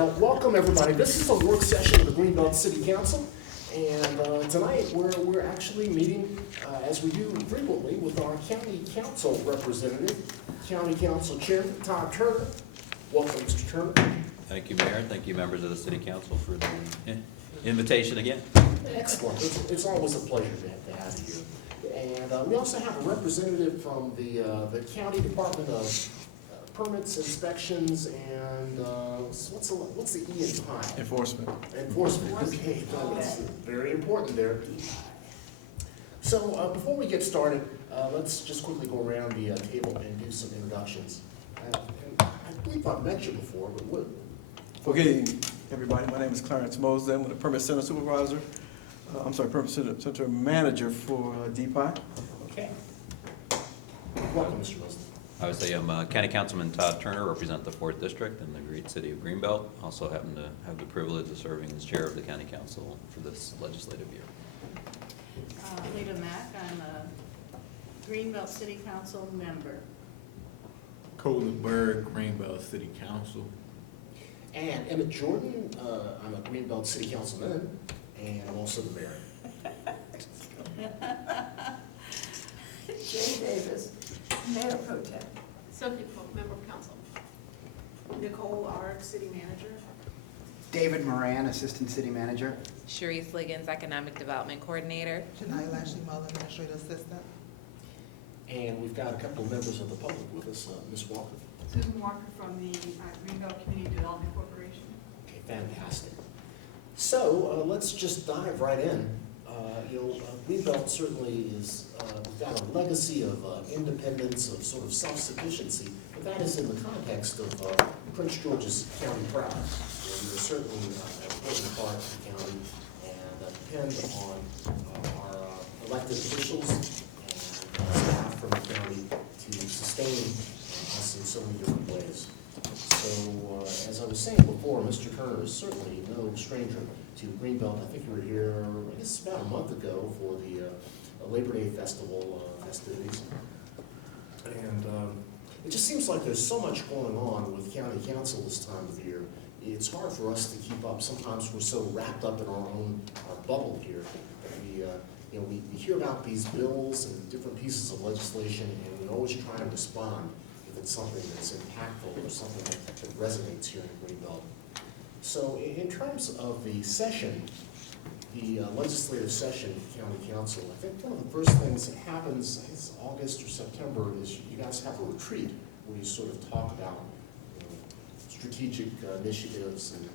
Welcome everybody. This is a work session of the Greenbelt City Council, and tonight we're actually meeting, as we do frequently, with our county council representative, County Council Chairman Todd Turner. Welcome, Mr. Turner. Thank you, Mayor. Thank you, members of the City Council, for the invitation again. Excellent. It's always a pleasure to have you here. And we also have a representative from the County Department of Permits, Inspections, and what's the E in time? Enforcement. Enforcement. Okay, that's very important there. So before we get started, let's just quickly go around the table and do some introductions. And I believe I've met you before, but what? Okay, everybody, my name is Clarence Mosley. I'm the Permit Center Supervisor. Permit Center Manager for DPI. Okay. Welcome, Mr. Mosley. Obviously, I'm County Councilman Todd Turner, represent the 4th District in the great city of Greenbelt. Also happen to have the privilege of serving as chair of the County Council for this legislative year. Lita Mack, I'm a Greenbelt City Council member. Colin Berg, Greenbelt City Council. And Emmett Jordan, I'm a Greenbelt City Councilman, and I'm also the mayor. Jay Davis, Mayor Pro Tem. Sophie Polk, Member of Council. Nicole R., City Manager. David Moran, Assistant City Manager. Sharice Liggins, Economic Development Coordinator. Janai Lashley Mull, Administrative Assistant. And we've got a couple of members of the public with us. Ms. Walker. Susan Walker from the Greenbelt Community Development Corporation. Okay, fantastic. So let's just dive right in. Greenbelt certainly is, we've got a legacy of independence, of sort of self-sufficiency, but that is in the context of Prince George's County pride. We're certainly an important part of the county and depend on our elected officials and staff from the county to sustain us in so many different ways. So, as I was saying before, Mr. Turner is certainly no stranger to Greenbelt. I think you were here, I guess, about a month ago for the Labor Day Festival festivities. And it just seems like there's so much going on with County Council this time of year. It's hard for us to keep up. Sometimes we're so wrapped up in our bubble here that we hear about these bills and different pieces of legislation, and we always try and respond if it's something that's impactful or something that resonates here in Greenbelt. So in terms of the session, the legislative session of the County Council, I think one of the first things that happens, I think it's August or September, is you guys have a retreat where you sort of talk about strategic initiatives and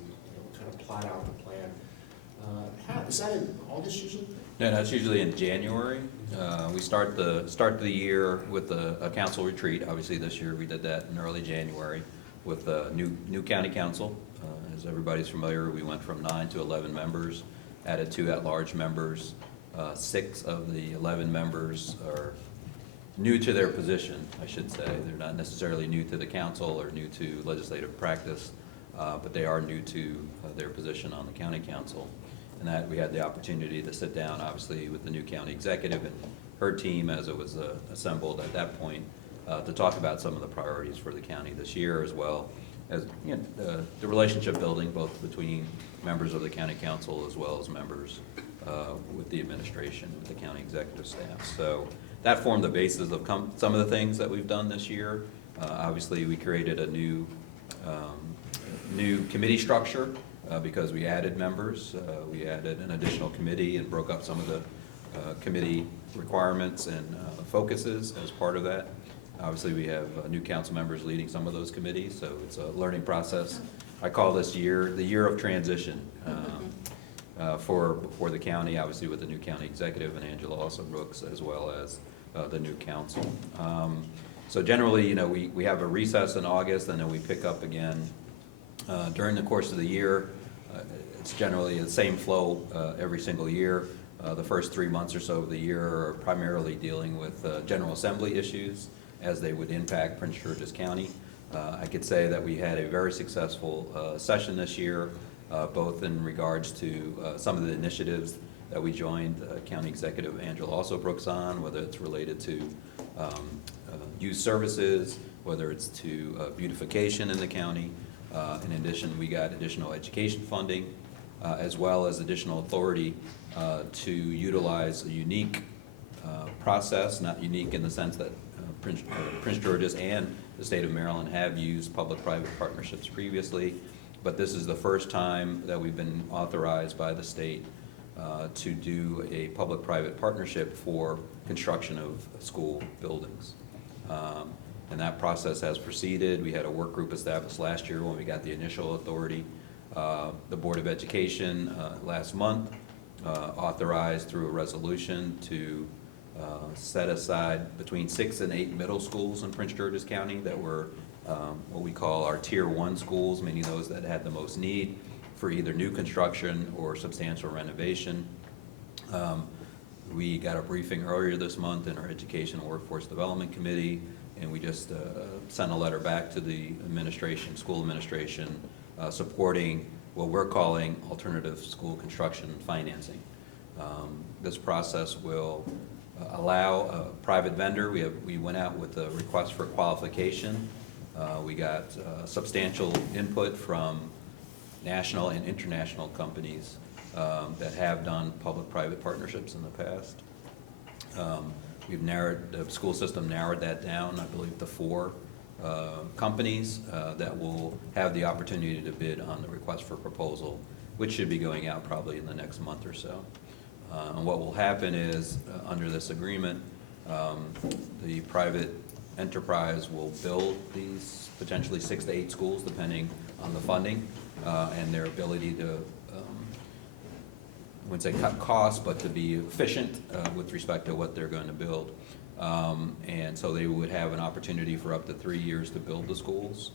kind of plot out the plan. Is that in August usually? No, it's usually in January. We start the year with a council retreat. Obviously, this year we did that in early January with a new county council. As everybody's familiar, we went from 9 to 11 members, added 2 at-large members. 6 of the 11 members are new to their position, I should say. They're not necessarily new to the council or new to legislative practice, but they are new to their position on the county council. And that we had the opportunity to sit down, obviously, with the new county executive and her team as it was assembled at that point to talk about some of the priorities for the county this year, as well as the relationship building both between members of the county council as well as members with the administration, with the county executive staff. So that formed the basis of some of the things that we've done this year. Obviously, we created a new committee structure because we added members. We added an additional committee and broke up some of the committee requirements and focuses as part of that. Obviously, we have new council members leading some of those committees, so it's a learning process. I call this year the year of transition for the county, obviously with the new county executive and Angela Alsop Brooks, as well as the new council. So generally, we have a recess in August, and then we pick up again during the course of the year. It's generally the same flow every single year. The first 3 months or so of the year are primarily dealing with General Assembly issues as they would impact Prince George's County. I could say that we had a very successful session this year, both in regards to some of the initiatives that we joined County Executive Angela Alsop Brooks on, whether it's related to youth services, whether it's to beautification in the county, In addition, we got additional education funding, as well as additional authority to utilize a unique process, not unique in the sense that Prince George's and the state of Maryland have used public-private partnerships previously, but this is the first time that we've been authorized by the state to do a public-private partnership for construction of school buildings. And that process has proceeded. We had a work group established last year when we got the initial authority. The Board of Education last month authorized through a resolution to set aside between 6 and 8 middle schools in Prince George's County that were what we call our Tier 1 schools, meaning those that had the most need for either new construction or substantial renovation. We got a briefing earlier this month in our Education and Workforce Development Committee, and we just sent a letter back to the administration, school administration, supporting what we're calling alternative school construction financing. This process will allow a private vendor. We went out with a request for qualification. We got substantial input from national and international companies that have done public-private partnerships in the past. We've narrowed, the school system narrowed that down, I believe, to 4 companies that will have the opportunity to bid on the request for proposal, which should be going out probably in the next month or so. And what will happen is, under this agreement, the private enterprise will build these potentially 6 to 8 schools, depending on the funding and their ability to, I wouldn't say cut costs, but to be efficient with respect to what they're going to build. And so they would have an opportunity for up to 3 years to build the schools.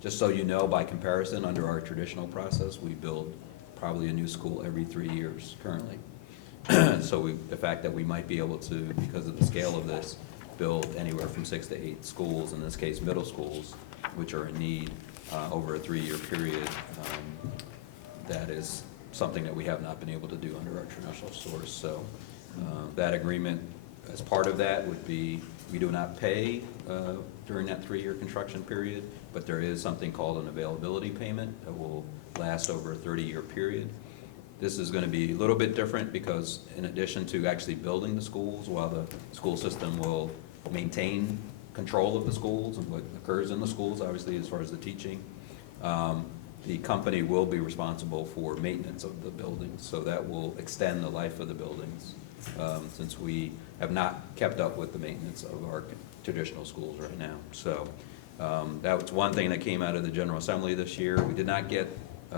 Just so you know, by comparison, under our traditional process, we build probably a new school every 3 years currently. So the fact that we might be able to, because of the scale of this, build anywhere from 6 to 8 schools, in this case middle schools, which are in need over a 3-year period, that is something that we have not been able to do under our traditional source. So that agreement, as part of that, would be we do not pay during that 3-year construction period, but there is something called an availability payment that will last over a 30-year period. This is going to be a little bit different because in addition to actually building the schools, while the school system will maintain control of the schools and what occurs in the schools, obviously, as far as the teaching, the company will be responsible for maintenance of the buildings. So that will extend the life of the buildings, since we have not kept up with the maintenance of our traditional schools right now. So that was one thing that came out of the General Assembly this year. We did not get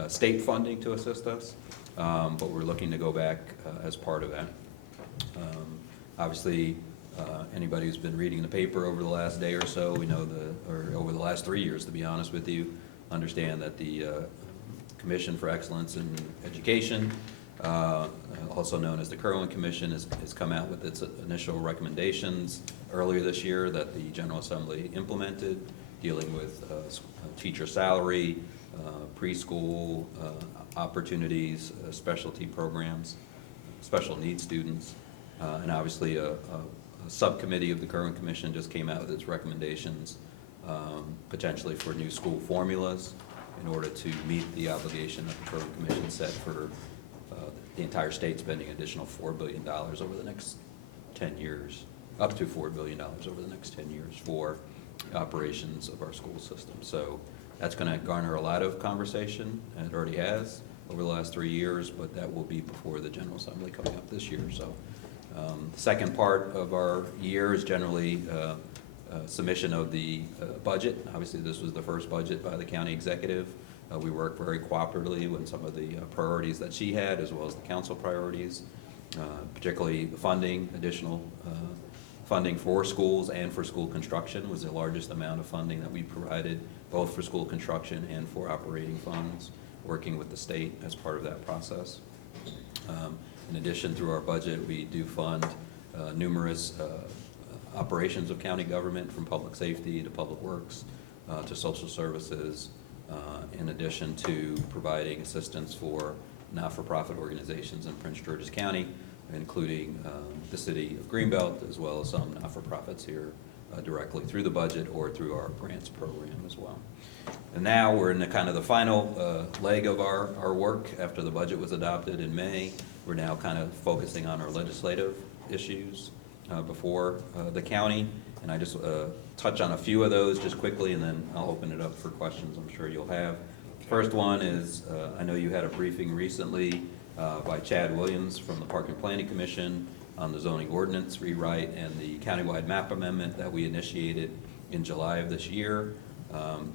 state funding to assist us, but we're looking to go back as part of that. Obviously, anybody who's been reading the paper over the last day or so, we know or over the last 3 years, to be honest with you, understand that the Commission for Excellence in Education, also known as the Kirwan Commission, has come out with its initial recommendations earlier this year that the General Assembly implemented, dealing with teacher salary, preschool opportunities, specialty programs, special needs students, and obviously a subcommittee of the Kirwan Commission just came out with its recommendations potentially for new school formulas in order to meet the obligation that the Kirwan Commission set for the entire state spending additional $4 billion over the next 10 years, up to $4 billion over the next 10 years for operations of our school system. So that's going to garner a lot of conversation, and it already has over the last 3 years, but that will be before the General Assembly coming up this year. So the second part of our year is generally submission of the budget. Obviously, this was the first budget by the county executive. We worked very cooperatively with some of the priorities that she had, as well as the council priorities, particularly the funding, additional funding for schools and for school construction was the largest amount of funding that we provided, both for school construction and for operating funds, working with the state as part of that process. In addition, through our budget, we do fund numerous operations of county government, from public safety to public works to social services, in addition to providing assistance for not-for-profit organizations in Prince George's County, including the city of Greenbelt, as well as some not-for-profits here directly through the budget or through our grants program as well. And now we're in the kind of the final leg of our work after the budget was adopted in May. We're now kind of focusing on our legislative issues before the county. And I just touch on a few of those just quickly, and then I'll open it up for questions I'm sure you'll have. First one is, I know you had a briefing recently by Chad Williams from the Park and Planning Commission on the zoning ordinance rewrite and the countywide map amendment that we initiated in July of this year.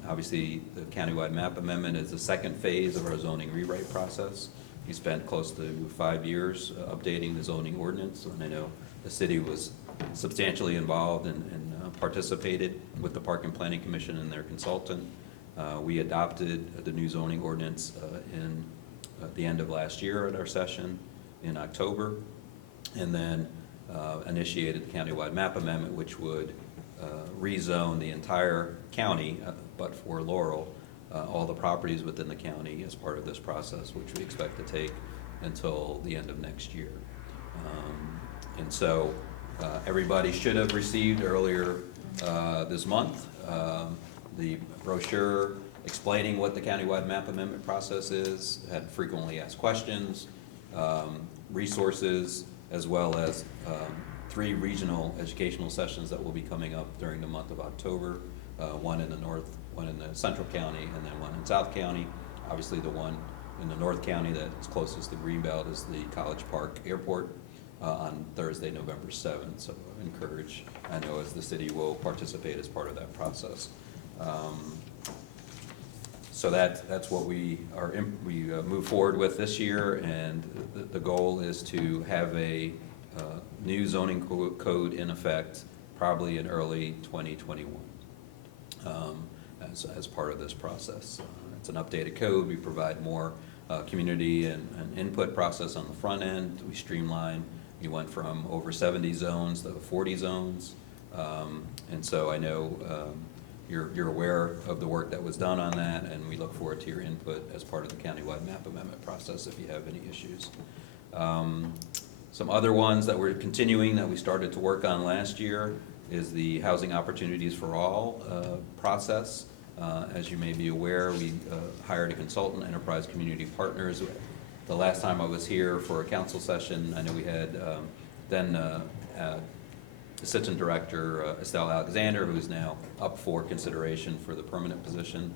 Obviously, the countywide map amendment is the second phase of our zoning rewrite process. We spent close to 5 years updating the zoning ordinance, and I know the city was substantially involved and participated with the Park and Planning Commission and their consultant. We adopted the new zoning ordinance in the end of last year at our session in October, and then initiated the countywide map amendment, which would rezone the entire county, but for Laurel, all the properties within the county as part of this process, which we expect to take until the end of next year. And so everybody should have received earlier this month the brochure explaining what the countywide map amendment process is, had frequently asked questions, resources, as well as 3 regional educational sessions that will be coming up during the month of October, one in the north, one in the central county, and then one in South County. Obviously, the one in the North County that is closest to Greenbelt is the College Park Airport on Thursday, November 7th. So I encourage, I know as the city will participate as part of that process. So that's what we move forward with this year, and the goal is to have a new zoning code in effect probably in early 2021 as part of this process. It's an updated code. We provide more community and input process on the front end. We streamline. We went from over 70 zones to 40 zones. And so I know you're aware of the work that was done on that, and we look forward to your input as part of the countywide map amendment process if you have any issues. Some other ones that we're continuing that we started to work on last year is the Housing Opportunities for All process. As you may be aware, we hired a consultant, Enterprise Community Partners. The last time I was here for a council session, I know we had then Assistant Director Estelle Alexander, who's now up for consideration for the permanent position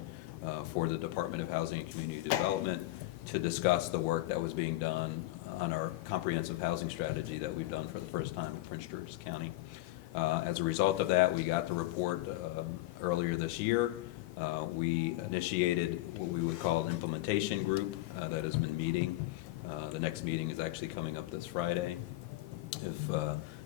for the Department of Housing and Community Development, to discuss the work that was being done on our comprehensive housing strategy that we've done for the first time in Prince George's County. As a result of that, we got the report earlier this year. We initiated what we would call an implementation group that has been meeting. The next meeting is actually coming up this Friday. If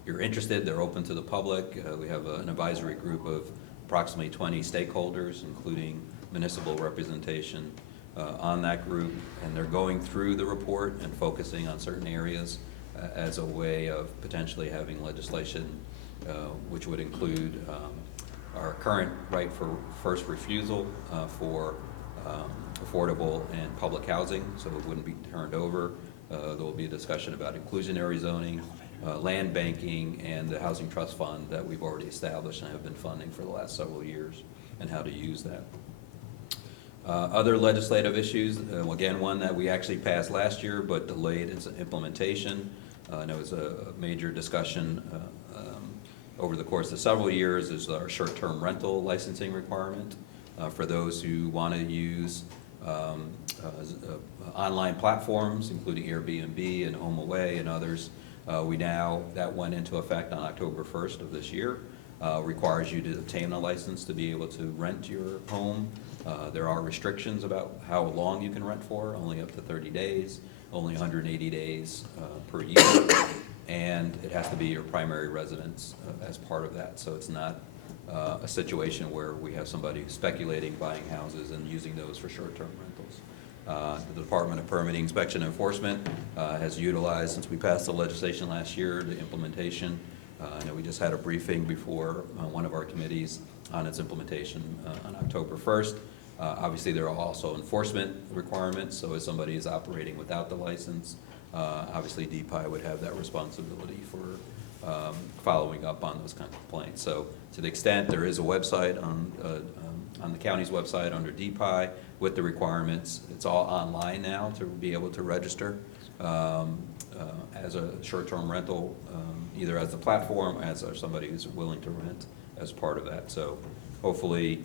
you're interested, they're open to the public. We have an advisory group of approximately 20 stakeholders, including municipal representation on that group, and they're going through the report and focusing on certain areas as a way of potentially having legislation which would include our current right for first refusal for affordable and public housing, so it wouldn't be turned over. There will be a discussion about inclusionary zoning, land banking, and the housing trust fund that we've already established and have been funding for the last several years, and how to use that. Other legislative issues, again, one that we actually passed last year but delayed its implementation. And it was a major discussion over the course of several years, is our short-term rental licensing requirement for those who want to use online platforms, including Airbnb and HomeAway and others. That went into effect on October 1st of this year. Requires you to obtain a license to be able to rent your home. There are restrictions about how long you can rent for, only up to 30 days, only 180 days per year, and it has to be your primary residence as part of that. So it's not a situation where we have somebody speculating buying houses and using those for short-term rentals. The Department of Permitting, Inspection, and Enforcement has utilized, since we passed the legislation last year, the implementation. I know we just had a briefing before one of our committees on its implementation on October 1st. Obviously, there are also enforcement requirements, so if somebody is operating without the license, obviously DPI would have that responsibility for following up on those kind of complaints. So to the extent there is a website on the county's website under DPI with the requirements, it's all online now to be able to register as a short-term rental, either as a platform, as or somebody who's willing to rent as part of that. So hopefully,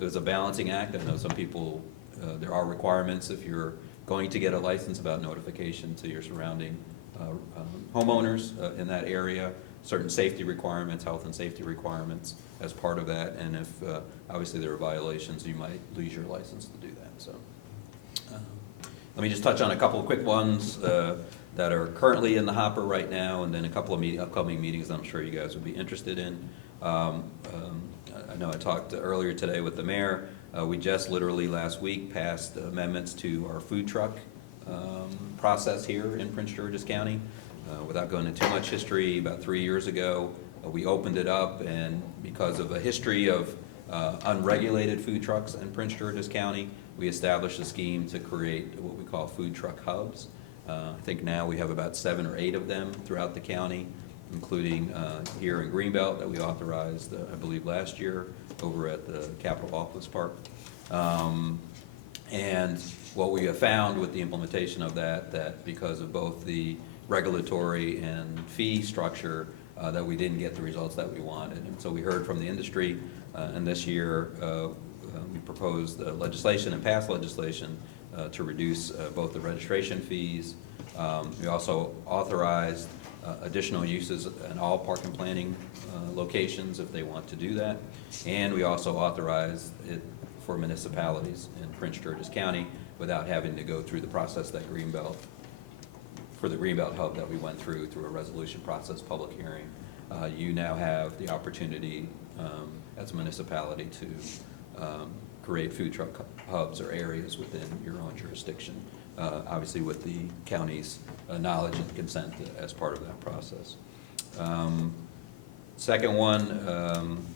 it's a balancing act. I know some people, there are requirements if you're going to get a license about notification to your surrounding homeowners in that area, certain safety requirements, health and safety requirements as part of that. And if, obviously there are violations, you might lose your license to do that. So let me just touch on a couple of quick ones that are currently in the hopper right now, and then a couple of upcoming meetings I'm sure you guys would be interested in. I know I talked earlier today with the mayor. We just literally last week passed amendments to our food truck process here in Prince George's County. Without going into too much history, about 3 years ago, we opened it up, and because of a history of unregulated food trucks in Prince George's County, we established a scheme to create what we call food truck hubs. I think now we have about 7 or 8 of them throughout the county, including here in Greenbelt that we authorized, I believe, last year over at the Capitol Office Park. And what we have found with the implementation of that because of both the regulatory and fee structure, that we didn't get the results that we wanted. And so we heard from the industry, and this year we proposed legislation and passed legislation to reduce both the registration fees. We also authorized additional uses in all park and planning locations if they want to do that. And we also authorized it for municipalities in Prince George's County without having to go through the process that for the Greenbelt Hub that we went through a resolution process, public hearing. You now have the opportunity as a municipality to create food truck hubs or areas within your own jurisdiction, obviously with the county's knowledge and consent as part of that process. Second one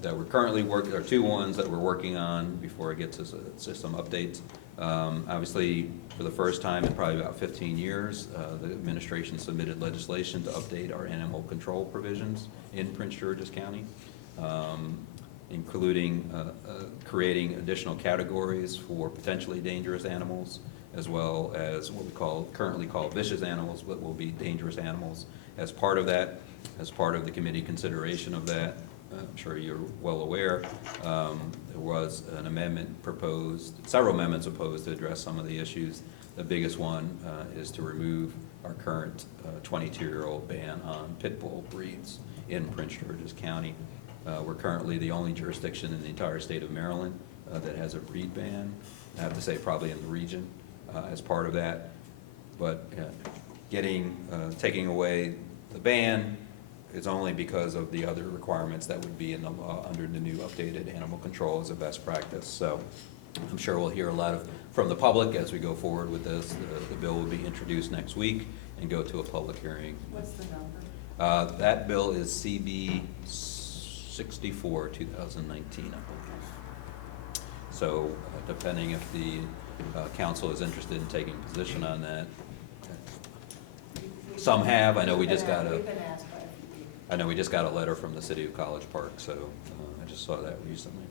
that we're currently working, or 2 ones that we're working on before I get to some updates. Obviously, for the first time in probably about 15 years, the administration submitted legislation to update our animal control provisions in Prince George's County, including creating additional categories for potentially dangerous animals, as well as what we currently call vicious animals, but will be dangerous animals. As part of that, as part of the committee consideration of that, I'm sure you're well aware, there was an amendment proposed, several amendments proposed to address some of the issues. The biggest one is to remove our current 22-year-old ban on pit bull breeds in Prince George's County. We're currently the only jurisdiction in the entire state of Maryland that has a breed ban. I have to say probably in the region as part of that. But taking away the ban is only because of the other requirements that would be in the law under the new updated animal control as a best practice. So I'm sure we'll hear a lot from the public as we go forward with this. The bill will be introduced next week and go to a public hearing. What's the number? That bill is CB 64, 2019, I believe. So depending if the council is interested in taking position on that. Some have. I know we just got a letter from the city of College Park, so I just saw that recently.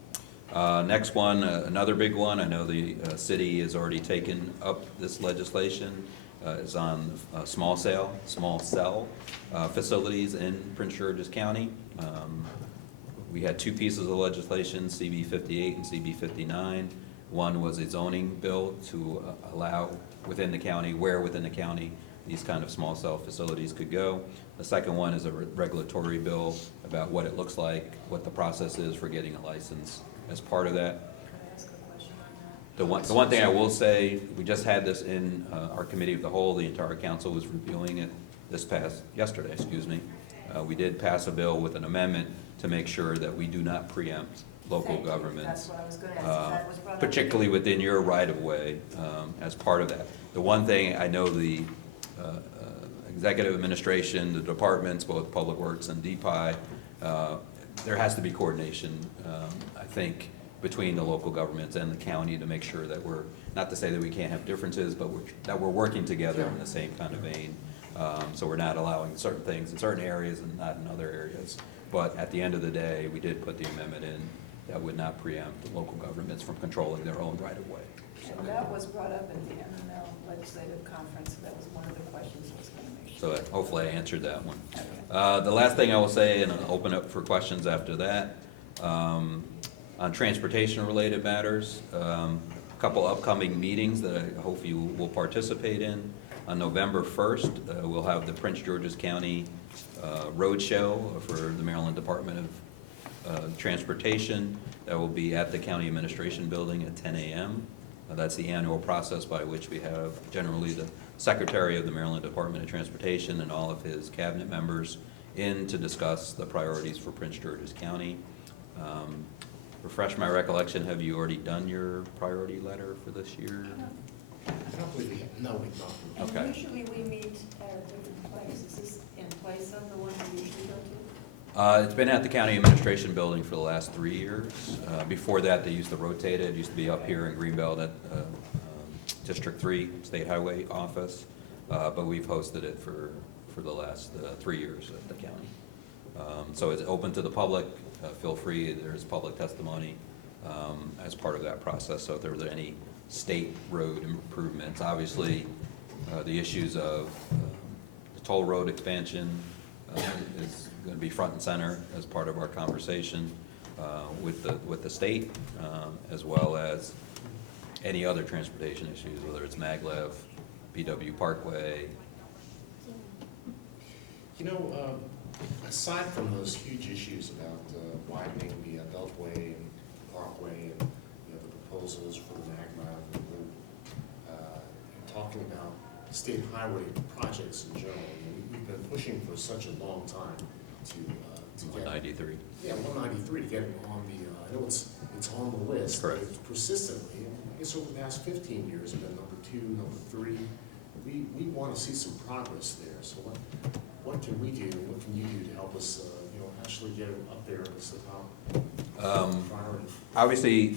Next one, another big one. I know the city has already taken up this legislation. Is on small cell facilities in Prince George's County. We had 2 pieces of legislation, CB 58 and CB 59. One was a zoning bill to allow within the county these kind of small cell facilities could go. The second one is a regulatory bill about what it looks like, what the process is for getting a license as part of that. Can I ask a question on that? The one thing I will say, we just had this in our committee of the whole. The entire council was reviewing it yesterday. We did pass a bill with an amendment to make sure that we do not preempt local Thank you. governments. That's what I was gonna ask, if that was brought up. Particularly within your right-of-way as part of that. The one thing I know the executive administration, the departments, both Public Works and DPI, there has to be coordination, I think, between the local governments and the county to make sure that we're, not to say that we can't have differences, but that we're working together in the same kind of vein. So we're not allowing certain things in certain areas and not in other areas. But at the end of the day, we did put the amendment in that would not preempt local governments from controlling their own right-of-way. And that was brought up at the MML legislative conference. That was one of the questions I was going to make sure. So hopefully I answered that one. Okay. The last thing I will say, and I'll open up for questions after that, on transportation-related matters, a couple upcoming meetings that I hope you will participate in. On November 1st, we'll have the Prince George's County Road Show for the Maryland Department of Transportation. That will be at the County Administration Building at 10 a.m. That's the annual process by which we have generally the Secretary of the Maryland Department of Transportation and all of his cabinet members in to discuss the priorities for Prince George's County. Refresh my recollection, have you already done your priority letter for this year? I don't believe we have, no, we've not. Okay. And usually we meet at a different place. Is this in place of the one we usually go to? It's been at the County Administration Building for the last 3 years. Before that, they used to rotate it. It used to be up here in Greenbelt at District 3 State Highway Office, but we've hosted it for the last 3 years at the county. So it's open to the public. Feel free, there's public testimony as part of that process. So if there was any state road improvements, obviously the issues of the toll road expansion is going to be front and center as part of our conversation with the state, as well as any other transportation issues, whether it's maglev, PW Parkway. You know, aside from those huge issues about widening the Beltway and Parkway and the proposals for the maglev and talking about state highway projects in general, we've been pushing for such a long time to get 193. Yeah, 193 to get it on the. I know it's on the list. Correct. But persistently, I guess over the past 15 years, it's been number 2, number 3. We want to see some progress there. So what can we do? What can you do to help us, actually get it up there as the top priority? Obviously,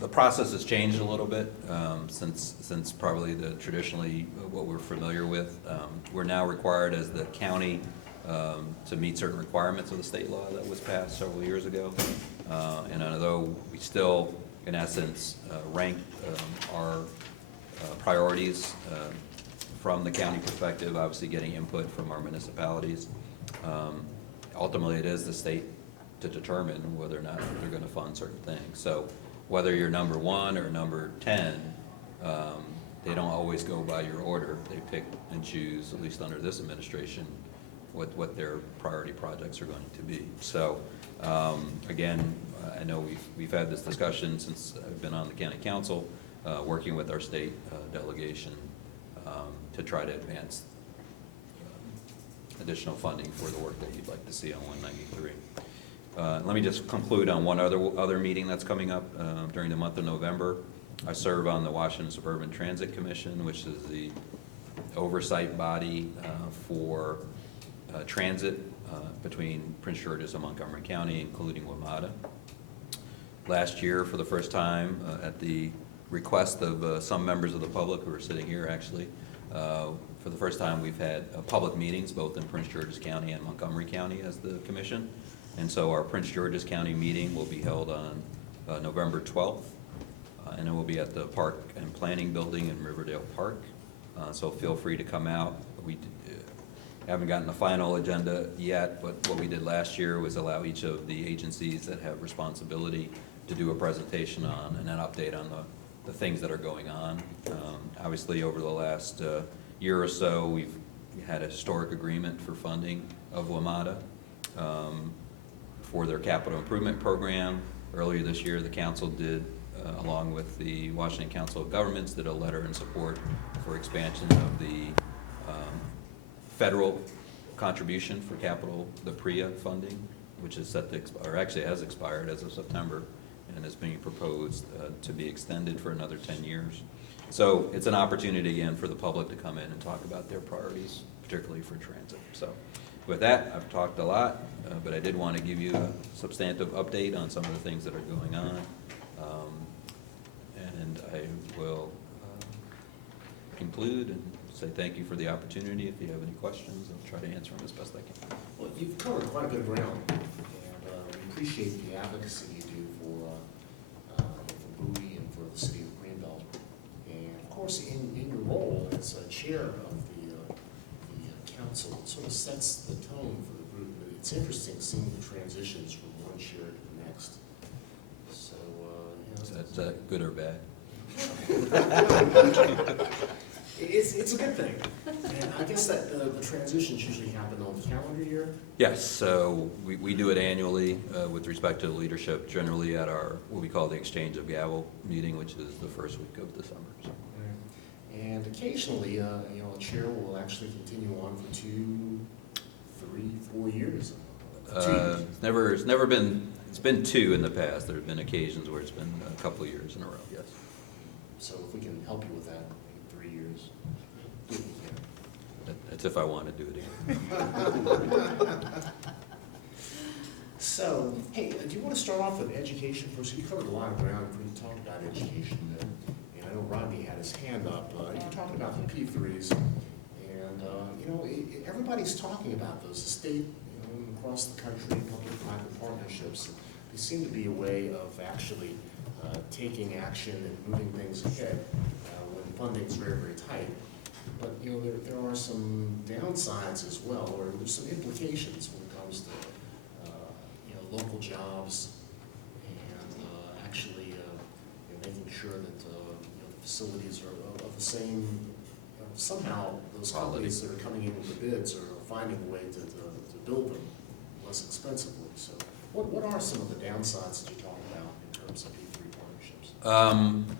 the process has changed a little bit since probably traditionally what we're familiar with. We're now required as the county to meet certain requirements of the state law that was passed several years ago. And although we still, in essence, rank our priorities from the county perspective, obviously getting input from our municipalities, ultimately it is the state to determine whether or not they're going to fund certain things. So whether you're number 1 or number 10, they don't always go by your order. They pick and choose, at least under this administration, what their priority projects are going to be. So again, I know we've had this discussion since I've been on the county council, working with our state delegation to try to advance additional funding for the work that you'd like to see on 193. Let me just conclude on one other meeting that's coming up during the month of November. I serve on the Washington Suburban Transit Commission, which is the oversight body for transit between Prince George's and Montgomery County, including WMATA. Last year, for the first time, at the request of some members of the public who are sitting here actually, for the first time we've had public meetings both in Prince George's County and Montgomery County as the commission. And so our Prince George's County meeting will be held on November 12th, and it will be at the Park and Planning Building in Riverdale Park. So feel free to come out. We haven't gotten the final agenda yet, but what we did last year was allow each of the agencies that have responsibility to do a presentation on and an update on the things that are going on. Obviously, over the last year or so, we've had a historic agreement for funding of WMATA for their capital improvement program. Earlier this year, the council did, along with the Washington Council of Governments, did a letter in support for expansion of the federal contribution for capital, the PREA funding, which is set to expire, or actually has expired as of September, and is being proposed to be extended for another 10 years. So it's an opportunity again for the public to come in and talk about their priorities, particularly for transit. So with that, I've talked a lot, but I did want to give you a substantive update on some of the things that are going on. And I will conclude and say thank you for the opportunity. If you have any questions, I'll try to answer them as best I can. Well, you've covered quite a bit of ground, and we appreciate the advocacy you do for Bowie and for the city of Greenbelt. And of course, in your role as chair of the council, it sort of sets the tone for the group. It's interesting seeing the transitions from one chair to the next. So, Is that good or bad? It's a good thing. And I guess that the transitions usually happen on the calendar year. Yes, so we do it annually with respect to the leadership, generally at our, what we call the Exchange of Gavel meeting, which is the first week of December. So. And occasionally, a chair will actually continue on for 2, 3, 4 years. 2 years. It's never been, it's been 2 in the past. There have been occasions where it's been a couple of years in a row, yes. So if we can help you with that, maybe 3 years. do what we can. That's if I want to do it again. So, hey, do you want to start off with education first? You covered a lot of ground when you talked about education. And I know Rodney had his hand up. You talked about the P3s. And, everybody's talking about those. The state, across the country, public-private partnerships. They seem to be a way of actually taking action and moving things ahead when funding's very, very tight. But, there are some downsides as well, or there's some implications when it comes to, local jobs and actually, making sure that, the facilities are of the same, somehow those companies that are coming in with the bids are finding a way to build them less expensively. So what are some of the downsides that you talk about in terms of P3 partnerships?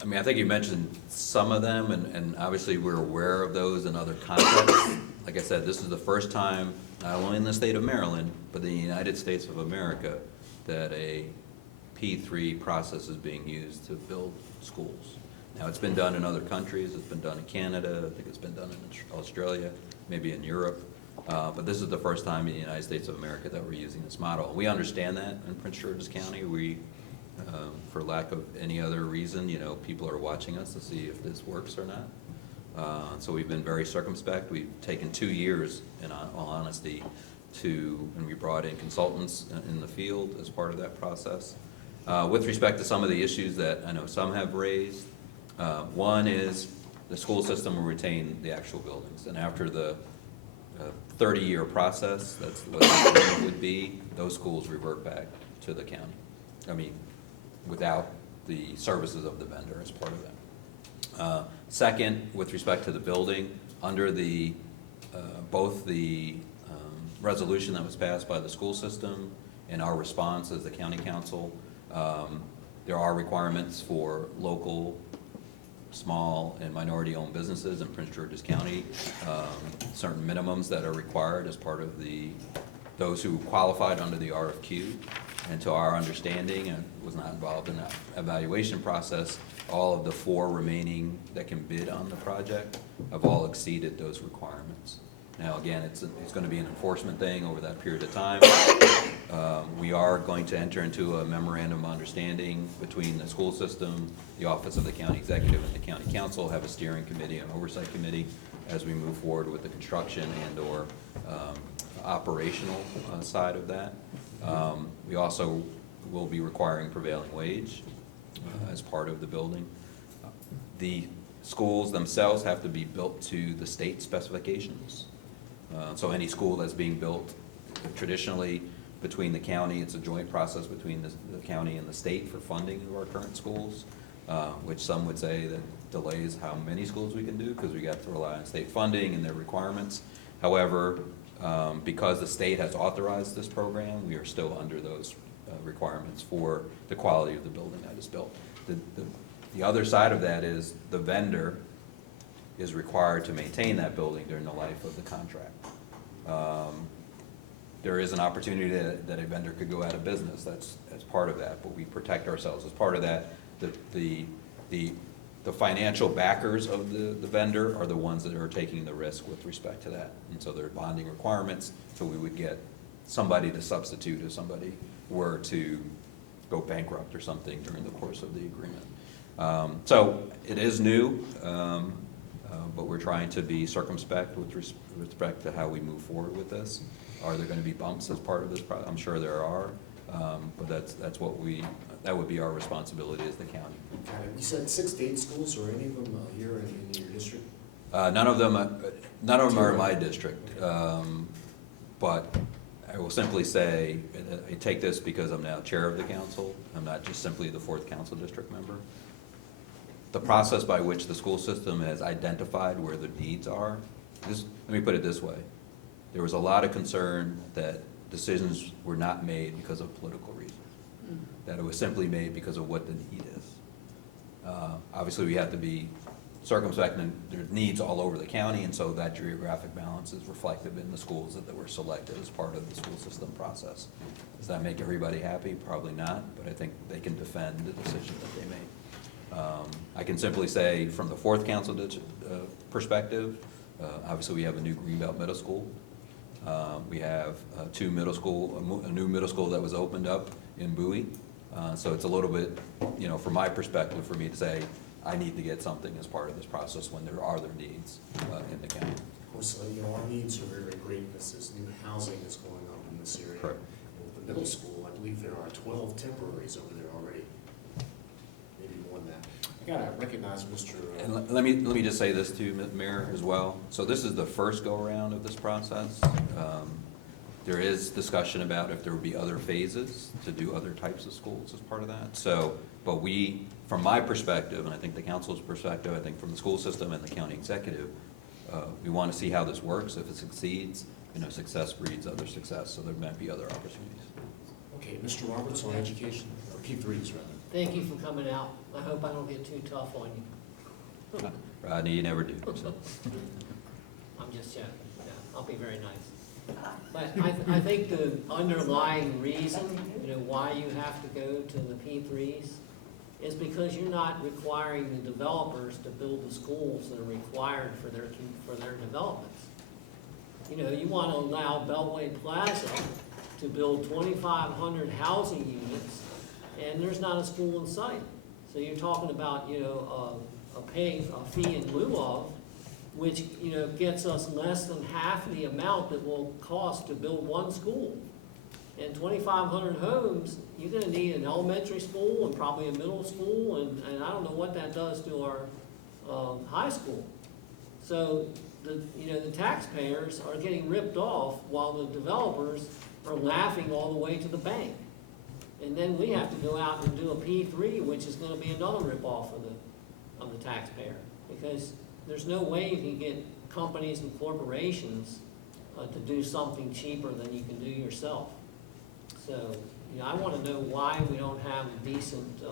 I think you mentioned some of them, and obviously we're aware of those in other contexts. Like I said, this is the first time, not only in the state of Maryland, but the United States of America, that a P3 process is being used to build schools. Now, it's been done in other countries. It's been done in Canada. I think it's been done in Australia, maybe in Europe. But this is the first time in the United States of America that we're using this model. We understand that in Prince George's County. We, for lack of any other reason, people are watching us to see if this works or not. So we've been very circumspect. We've taken 2 years, in all honesty, and we brought in consultants in the field as part of that process. With respect to some of the issues that I know some have raised, one is the school system will retain the actual buildings, and after the 30-year process, that's what the agreement would be, those schools revert back to the county. Without the services of the vendor as part of that. Second, with respect to the building, under the both the resolution that was passed by the school system and our response as the county council, there are requirements for local, small, and minority-owned businesses in Prince George's County, certain minimums that are required as part of those who qualified under the RFQ. And to our understanding, and was not involved in that evaluation process, all of the 4 remaining that can bid on the project have all exceeded those requirements. Now, again, it's going to be an enforcement thing over that period of time. We are going to enter into a memorandum of understanding between the school system, the Office of the County Executive, and the County Council, have a steering committee and oversight committee as we move forward with the construction and/or operational side of that. We also will be requiring prevailing wage as part of the building. The schools themselves have to be built to the state specifications. So any school that's being built traditionally between the county, it's a joint process between the county and the state for funding of our current schools, which some would say that delays how many schools we can do because we got to rely on state funding and their requirements. However, because the state has authorized this program, we are still under those requirements for the quality of the building that is built. The other side of that is the vendor is required to maintain that building during the life of the contract. There is an opportunity that a vendor could go out of business. That's part of that, but we protect ourselves as part of that. The financial backers of the vendor are the ones that are taking the risk with respect to that. And so there are bonding requirements, so we would get somebody to substitute if somebody were to go bankrupt or something during the course of the agreement. So it is new. but we're trying to be circumspect with respect to how we move forward with this. Are there going to be bumps as part of this process? I'm sure there are, but that's what that would be our responsibility as the county. Okay, you said 6 to 8 schools, or any of them here in your district? None of them are in my district, but I will simply say, I take this because I'm now chair of the council. I'm not just simply the 4th council district member. The process by which the school system has identified where the needs are, let me put it this way. There was a lot of concern that decisions were not made because of political reasons, that it was simply made because of what the need is. Obviously, we have to be circumspect, and there's needs all over the county, and so that geographic balance is reflective in the schools that were selected as part of the school system process. Does that make everybody happy? Probably not, but I think they can defend the decision that they made. I can simply say, from the 4th council perspective, obviously we have a new Greenbelt Middle School. We have a new middle school that was opened up in Bowie. So it's a little bit, from my perspective, for me to say, I need to get something as part of this process when there are other needs in the county. Of course, our needs are very, very great. This is new housing is going up in this area. Correct. With the middle school, I believe there are 12 temporaries over there already. Maybe more than that. I gotta recognize Mr. And let me just say this to you, Mayor, as well. So this is the first go-around of this process. There is discussion about if there would be other phases to do other types of schools as part of that. So, but we, from my perspective, and I think the council's perspective, I think from the school system and the county executive, we want to see how this works. If it succeeds, success breeds other success, so there might be other opportunities. Okay, Mr. Roberts on education, or P3s rather. Thank you for coming out. I hope I don't get too tough on you. Rodney, you never do. So. I'm just joking. Yeah, I'll be very nice. But I think the underlying reason, why you have to go to the P3s is because you're not requiring the developers to build the schools that are required for their developments. You want to allow Beltway Plaza to build 2,500 housing units, and there's not a school in sight. So you're talking about, a fee in lieu of, which, gets us less than half the amount that will cost to build one school. And 2,500 homes, you're gonna need an elementary school and probably a middle school, and I don't know what that does to our, high school. So, the taxpayers are getting ripped off while the developers are laughing all the way to the bank. And then we have to go out and do a P3, which is gonna be another rip-off of the taxpayer. Because there's no way you can get companies and corporations to do something cheaper than you can do yourself. So, I want to know why we don't have a decent,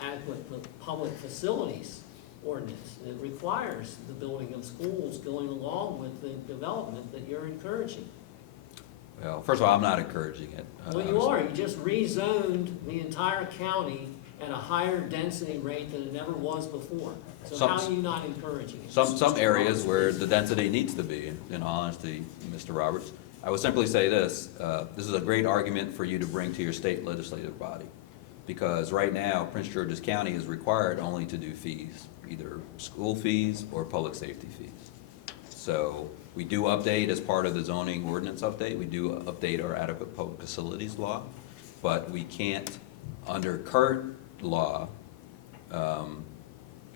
adequate public facilities ordinance that requires the building of schools going along with the development that you're encouraging. Well, first of all, I'm not encouraging it. Well, you are. You just rezoned the entire county at a higher density rate than it ever was before. So how are you not encouraging it? Some areas where the density needs to be, in all honesty, Mr. Roberts. I would simply say this. This is a great argument for you to bring to your state legislative body. Because right now, Prince George's County is required only to do fees, either school fees or public safety fees. So we do update as part of the zoning ordinance update. We do update our adequate public facilities law. But we can't, under current law,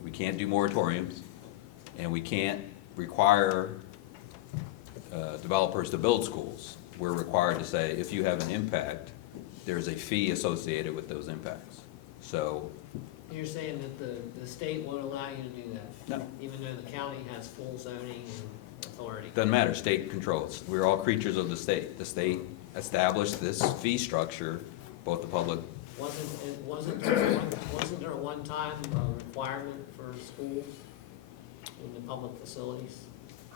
we can't do moratoriums, and we can't require developers to build schools. We're required to say, if you have an impact, there's a fee associated with those impacts. So. You're saying that the state won't allow you to do that? No. Even though the county has full zoning and authority? Doesn't matter, state controls. We're all creatures of the state. The state established this fee structure, both the public. Wasn't there a one-time requirement for schools in the public facilities?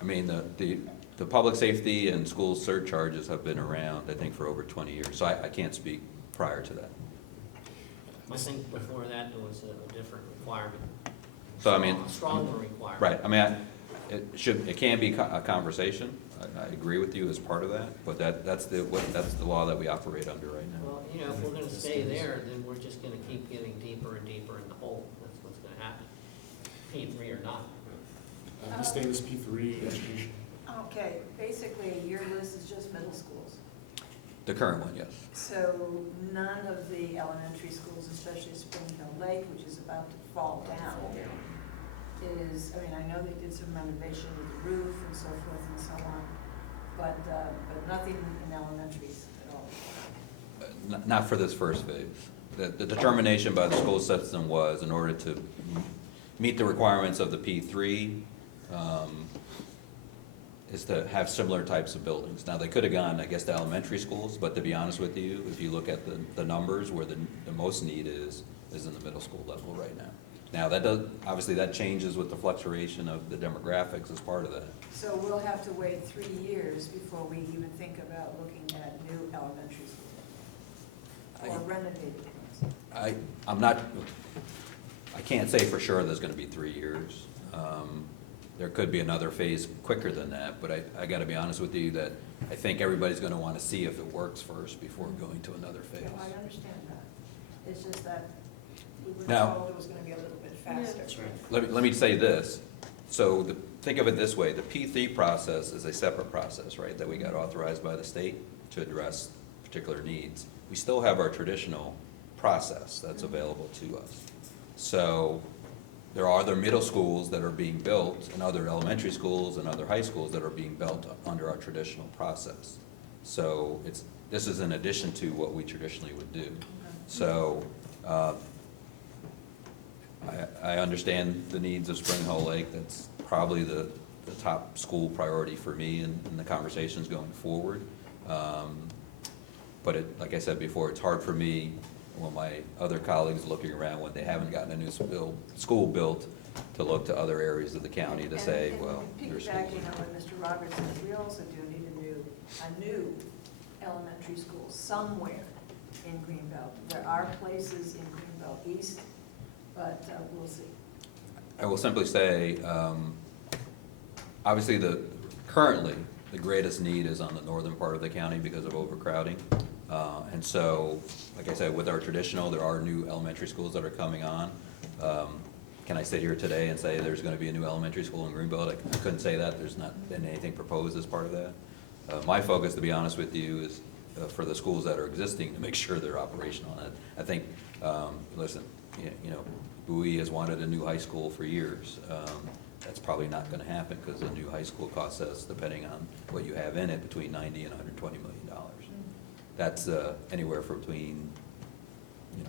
I mean, the public safety and school surcharges have been around, I think, for over 20 years, so I can't speak prior to that. I think before that there was a different requirement. So, I mean. A stronger requirement. Right, I mean, it can be a conversation. I agree with you as part of that, but that's the law that we operate under right now. Well, if we're gonna stay there, then we're just gonna keep getting deeper and deeper in the hole. That's what's gonna happen, P3 or not. Ms. Davis, P3 education. Okay, basically, your list is just middle schools. The current one, yes. So none of the elementary schools, especially Spring Hill Lake, which is about to fall down, is, I mean, I know they did some renovation with the roof and so forth and so on, but nothing in elementaries at all. Not for this first phase. The determination by the school system was in order to meet the requirements of the P3, is to have similar types of buildings. Now, they could have gone, I guess, to elementary schools, but to be honest with you, if you look at the numbers, where the most need is in the middle school level right now. Now, that does, obviously, that changes with the fluctuation of the demographics as part of that. So we'll have to wait 3 years before we even think about looking at new elementary schools or renovated ones. I'm not, I can't say for sure there's gonna be 3 years. There could be another phase quicker than that, but I gotta be honest with you that I think everybody's gonna wanna see if it works first before going to another phase. No, I understand that. It's just that we were Now- told it was gonna be a little bit faster. Let me say this. So think of it this way, the P3 process is a separate process, right, that we got authorized by the state to address particular needs. We still have our traditional process that's available to us. So there are other middle schools that are being built and other elementary schools and other high schools that are being built under our traditional process. So this is in addition to what we traditionally would do. So I understand the needs of Spring Hill Lake. That's probably the top school priority for me in the conversations going forward. But like I said before, it's hard for me when my other colleagues looking around when they haven't gotten a new school built to look to other areas of the county to say, well, there's schools. Piggybacking on what Mr. Roberts said, we also do need a new elementary school somewhere in Greenbelt. There are places in Greenbelt East, but we'll see. I will simply say, obviously, currently, the greatest need is on the northern part of the county because of overcrowding. And so, like I said, with our traditional, there are new elementary schools that are coming on. Can I sit here today and say there's gonna be a new elementary school in Greenbelt? I couldn't say that. There's not been anything proposed as part of that. My focus, to be honest with you, is for the schools that are existing to make sure they're operational. And I think, listen, you know, Bowie has wanted a new high school for years. That's probably not gonna happen because a new high school costs us, depending on what you have in it, between $90 and $120 million. That's anywhere from between,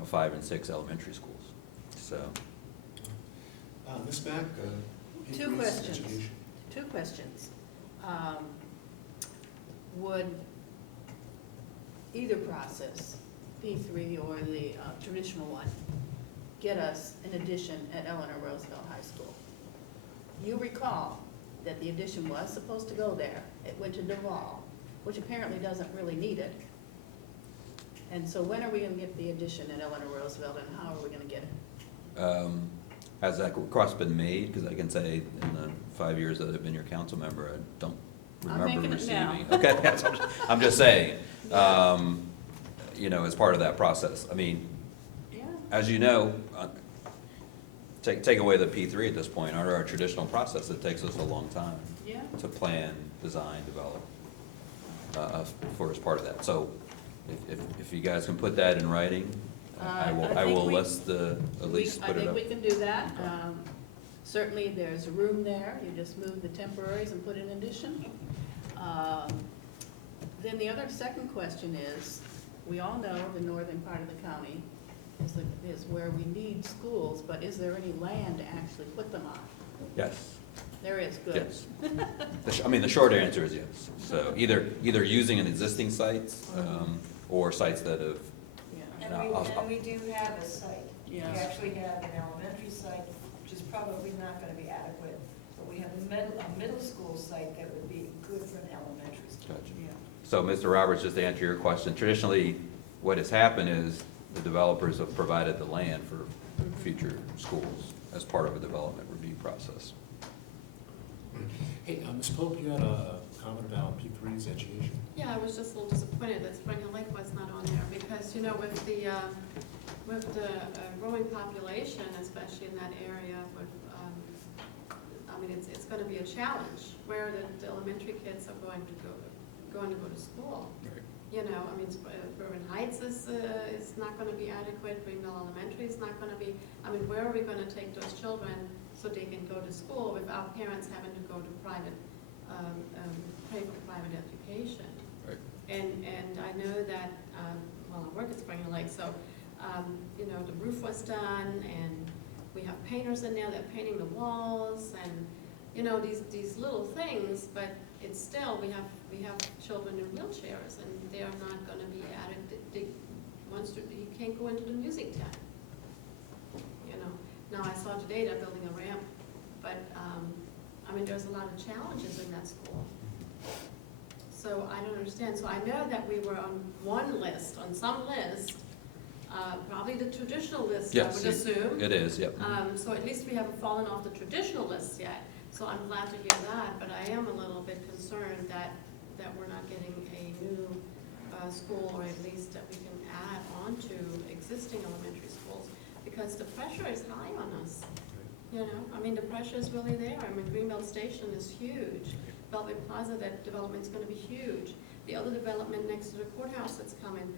5 and 6 elementary schools, so. Ms. Mack, Two P3 questions. education. Two questions. Would either process, P3 or the traditional one, get us an addition at Eleanor Roosevelt High School? You recall that the addition was supposed to go there. It went to Duval, which apparently doesn't really need it. And so when are we gonna get the addition at Eleanor Roosevelt, and how are we gonna get it? Has that request been made? Because I can say in the 5 years that I've been your council member, I don't I'm remember making it now. receiving. Okay, I'm just saying, as part of that process. I mean, Yeah. as you know, take away the P3 at this point, under our traditional process, it takes us a long time Yeah. to plan, design, develop, for as part of that. So if you guys can put that in writing, I think will we- list at least put it up. I think we can do that. Okay. Certainly, there's room there. You just move the temporaries and put an addition. Then the second question is, we all know the northern part of the county is where we need schools, but is there any land to actually put them on? Yes. There is, good. Yes. The short answer is yes. So either using an existing sites, or sites that have, Yeah. And we do have a site. Yeah. We actually have an elementary site, which is probably not gonna be adequate, but we have a middle school site that would be good for an elementary school. Gotcha. Yeah. So Mr. Roberts, just to answer your question, traditionally, what has happened is the developers have provided the land for future schools as part of a development review process. Hey, Ms. Pope, you had a comment about P3's education? Yeah, I was just a little disappointed that Spring Hill Lake was not on there, because, with the growing population, especially in that area, with, mean, it's gonna be a challenge where the elementary kids are going to go to school. Right. You know, I mean, Berwyn Heights is not gonna be adequate, Greenville Elementary is not gonna be, I mean, where are we gonna take those children so they can go to school without parents having to go to private, pay for private education? Right. And I know that, well, I work at Spring Hill Lake, so, you know, the roof was done, and we have painters in there that are painting the walls, and, you know, these little things, but it's still, we have children in wheelchairs, and they are not gonna be added, you can't go into the music tent. You know, now I saw today they're building a ramp, but, I mean, there's a lot of challenges in that school. So I don't understand, so I know that we were on one list, on some list, probably the traditional list, I would assume. It is, yep. So at least we haven't fallen off the traditional list yet, so I'm glad to hear that, but I am a little bit concerned that we're not getting a new school, or at least that we can add on to existing elementary schools, because the pressure is high on us. You know, I mean, the pressure is really there. I mean, Greenbelt Station is huge. Beltway Plaza, that development's gonna be huge. The other development next to the courthouse that's coming,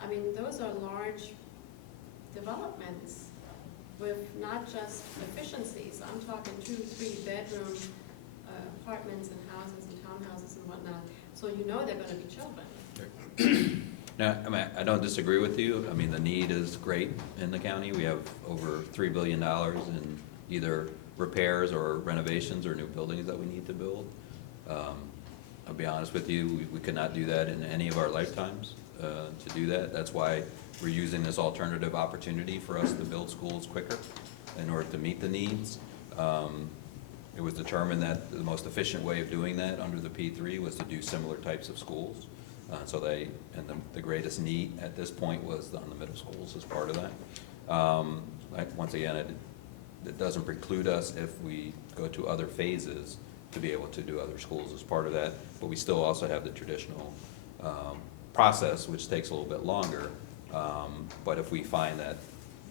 I mean, those are large developments with not just efficiencies. I'm talking 2-3 bedroom apartments and houses and townhouses and whatnot. So you know they're gonna be children. Now, I mean, I don't disagree with you. I mean, the need is great in the county. We have over $3 billion in either repairs or renovations or new buildings that we need to build. I'll be honest with you, we could not do that in any of our lifetimes to do that. That's why we're using this alternative opportunity for us to build schools quicker in order to meet the needs. It was determined that the most efficient way of doing that under the P3 was to do similar types of schools. The greatest need at this point was on the middle schools as part of that. Once again, it doesn't preclude us if we go to other phases to be able to do other schools as part of that, but we still also have the traditional process, which takes a little bit longer. But if we find that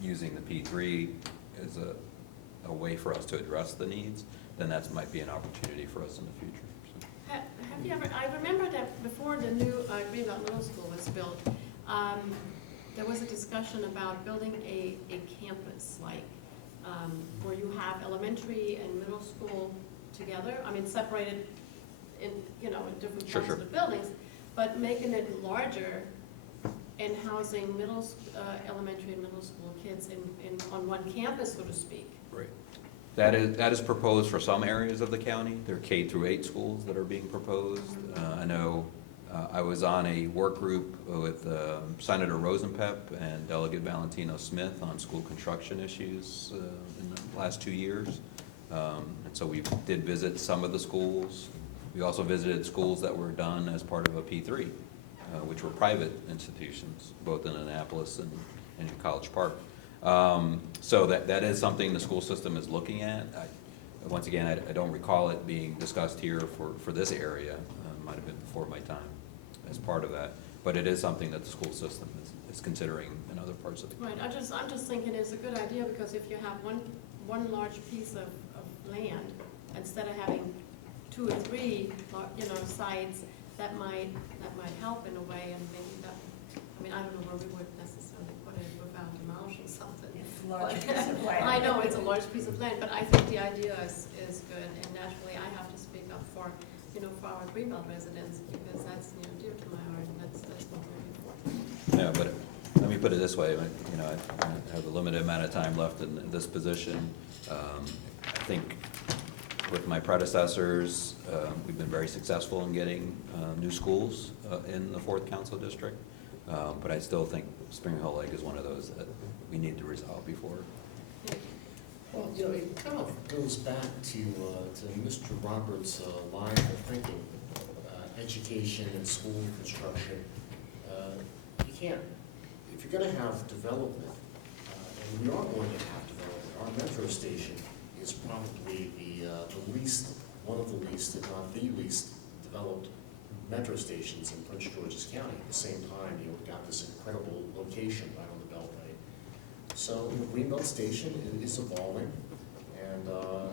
using the P3 is a way for us to address the needs, then that might be an opportunity for us in the future. Have you ever, I remember that before the new Greenbelt Middle School was built, there was a discussion about building a campus, like, where you have elementary and middle school together, I mean, separated in, you know, in different parts of the buildings, but making it larger and housing elementary and middle school kids on one campus, so to speak. Right. That is proposed for some areas of the county. There are K-8 schools that are being proposed. I know I was on a work group with Senator Rosenpep and Delegate Valentino Smith on school construction issues in the last 2 years. And so we did visit some of the schools. We also visited schools that were done as part of a P3, which were private institutions, both in Annapolis and in College Park. So that is something the school system is looking at. Once again, I don't recall it being discussed here for this area. Might have been before my time as part of that. But it is something that the school system is considering in other parts of the country. Right, I'm just thinking it's a good idea, because if you have one large piece of land, instead of having 2 or 3, you know, sites, that might help in a way, and maybe that, I mean, I don't know where we would necessarily put it without demolishing something. It's a large piece of land. I know, it's a large piece of land, but I think the idea is good, and naturally, I have to speak up for, you know, for our Greenbelt residents, because that's, you know, dear to my heart, and that's what we're here for. Yeah, but let me put it this way, you know, I have a limited amount of time left in this position. I think with my predecessors, we've been very successful in getting new schools in the 4th Council District, but I still think Spring Hill Lake is one of those that we need to resolve before. Well, you know, it kind of goes back to Mr. Roberts' line of thinking, education and school construction. You can't, if you're gonna have development, and we are going to have development, our metro station is probably the least, one of the least, if not the least, developed metro stations in Prince George's County. At the same time, you know, we've got this incredible location right on the Beltway. So, you know, Greenbelt Station is evolving, And,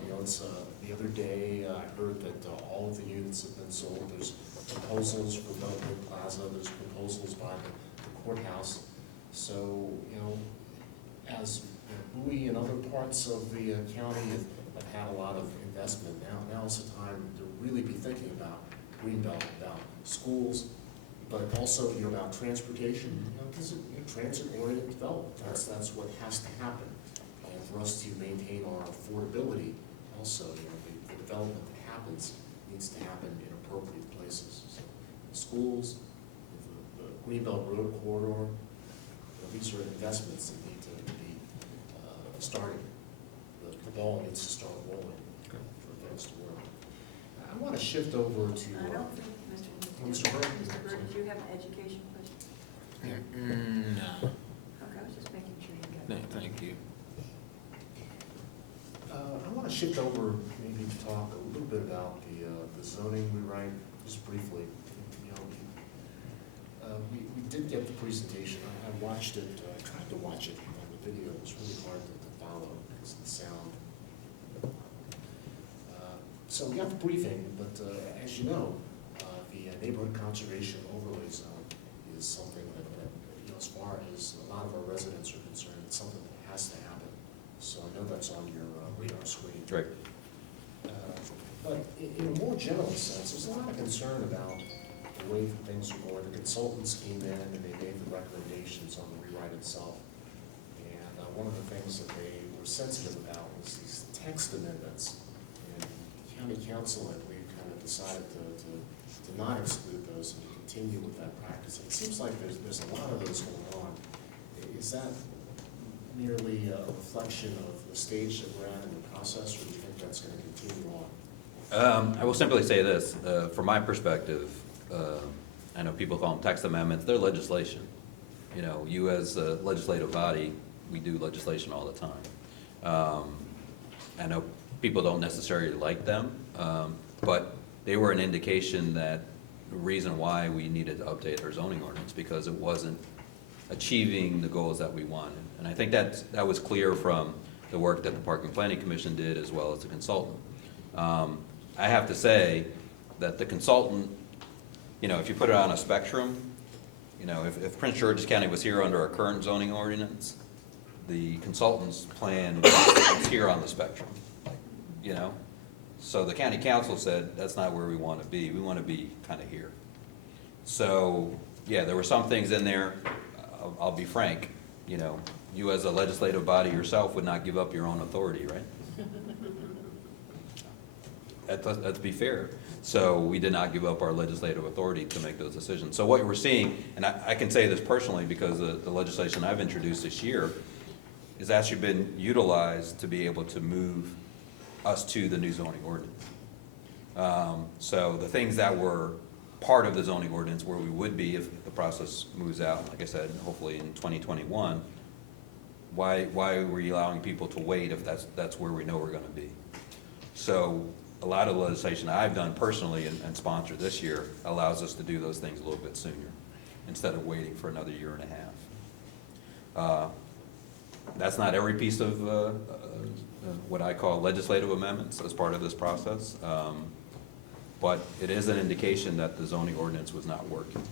you know, it's, the other day, I heard that all of the units have been sold. There's proposals for Bellevue Plaza, there's proposals by the courthouse. So, you know, as Bowie and other parts of the county have had a lot of investment, now is the time to really be thinking about Greenbelt, about schools, but also, you know, about transportation. You know, this is, you know, transit-oriented development. That's what has to happen. And for us to maintain our affordability, also, you know, the development that happens needs to happen in appropriate places. So, schools, the Greenbelt Road corridor, you know, these are investments that need to be starting. The ball needs to start rolling for things to work. I want to shift over to. I don't think, Mr. Bird? Mr. Bird, did you have an education question? No, Okay, I was just making sure you got no, it. thank you. I want to shift over maybe to talk a little bit about the zoning rewrite, just briefly. You know, we did get the presentation. I watched it, I tried to watch it on the video. It was really hard to follow because of the sound. So we got the briefing, but as you know, the neighborhood conservation overlay zone is something that, you know, as far as a lot of our residents are concerned, it's something that has to happen. So I know that's on your radar screen. Right. But in a more general sense, there's a lot of concern about the way things are going. The consultants came in and they made the recommendations on the rewrite itself. And one of the things that they were sensitive about was these text amendments. And county council, I believe, kind of decided to not exclude those and to continue with that practice. It seems like there's a lot of those going on. Is that merely a reflection of the stage that we're at in the process, or do you think that's going to continue on? I will simply say this, from my perspective, I know people call them text amendments, they're legislation. You know, you as a legislative body, we do legislation all the time. I know people don't necessarily like them, but they were an indication that the reason why we needed to update our zoning ordinance, because it wasn't achieving the goals that we wanted. And I think that was clear from the work that the Park and Planning Commission did, as well as the consultant. I have to say that the consultant, you know, if you put it on a spectrum, you know, if Prince George's County was here under our current zoning ordinance, the consultant's plan was here on the spectrum, you know? So the county council said, that's not where we want to be. We want to be kind of here. So, yeah, there were some things in there, I'll be frank, you know, you as a legislative body yourself would not give up your own authority, right? Let's be fair. So we did not give up our legislative authority to make those decisions. So what we're seeing, and I can say this personally because the legislation I've introduced this year has actually been utilized to be able to move us to the new zoning ordinance. So the things that were part of the zoning ordinance where we would be if the process moves out, like I said, hopefully in 2021, why were you allowing people to wait if that's where we know we're going to be? So a lot of the legislation I've done personally and sponsored this year allows us to do those things a little bit sooner instead of waiting for another year and a half. That's not every piece of what I call legislative amendments as part of this process, but it is an indication that the zoning ordinance was not working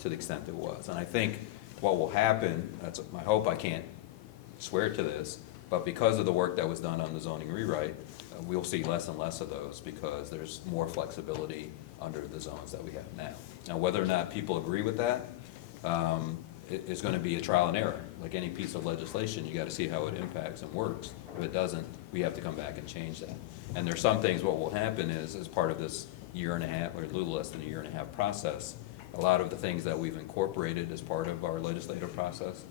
to the extent it was. And I think what will happen, that's my hope, I can't swear to this, but because of the work that was done on the zoning rewrite, we'll see less and less of those because there's more flexibility under the zones that we have now. Now, whether or not people agree with that, it's going to be a trial and error. Like any piece of legislation, you got to see how it impacts and works. If it doesn't, we have to come back and change that. And there's some things, what will happen is, as part of this year and a half, or a little less than a year and a half process, a lot of the things that we've incorporated as part of our legislative process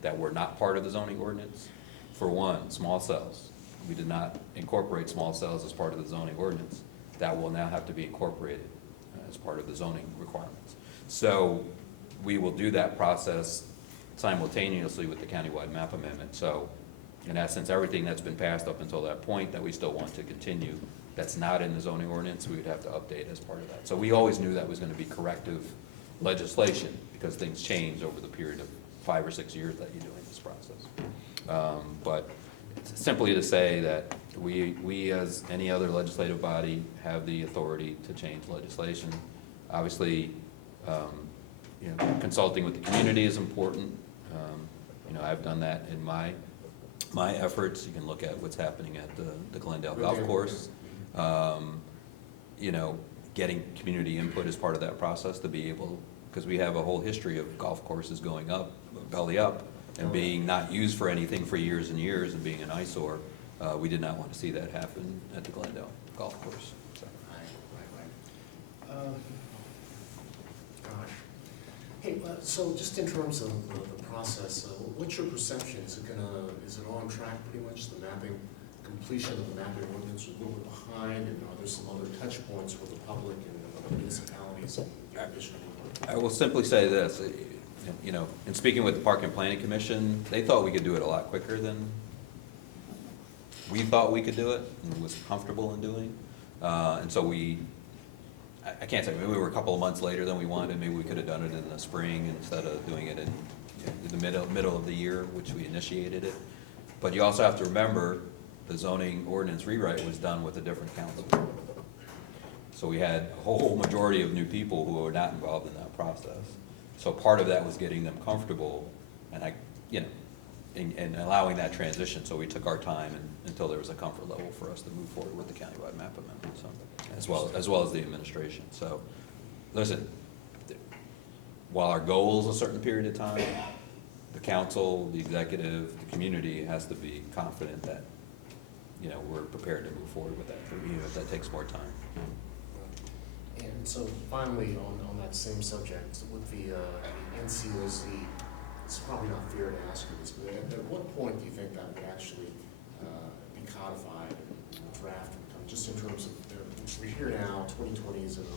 that were not part of the zoning ordinance, for one, small cells. We did not incorporate small cells as part of the zoning ordinance. That will now have to be incorporated as part of the zoning requirements. So we will do that process simultaneously with the countywide map amendment. So in essence, everything that's been passed up until that point that we still want to continue, that's not in the zoning ordinance, we would have to update as part of that. So we always knew that was going to be corrective legislation because things change over the period of 5 or 6 years that you're doing this process. But simply to say that We, as any other legislative body, have the authority to change legislation. Obviously, you know, consulting with the community is important. You know, I've done that in my efforts. You can look at what's happening at the Glendale Golf Course. You know, getting community input is part of that process to be able, because we have a whole history of golf courses going up, belly up, and being not used for anything for years and years and being an eyesore. We did not want to see that happen at the Glendale Golf Course. So. Right. Gosh. Hey, so just in terms of the process, what's your perception? Is it on track pretty much, the mapping, completion of the mapping ordinance, a little bit behind, and are there some other touch points with the public and other municipalities and the additional? I will simply say this, you know, in speaking with the Park and Planning Commission, they thought we could do it a lot quicker than we thought we could do it and was comfortable in doing. And so I can't say, maybe we were a couple of months later than we wanted. Maybe we could have done it in the spring instead of doing it in the middle of the year, which we initiated it. But you also have to remember, the zoning ordinance rewrite was done with a different council. So we had a whole majority of new people who were not involved in that process. So part of that was getting them comfortable and and allowing that transition. So we took our time until there was a comfort level for us to move forward with the countywide map amendment, so, as well as the administration. So, listen, while our goal is a certain period of time, the council, the executive, the community has to be confident that, you know, we're prepared to move forward with that, even if that takes more time. And so finally, on that same subject, with the NCOZ, it's probably not fair to ask you this, but at what point do you think that would actually be codified and drafted, just in terms of, we're here now, 2020 is another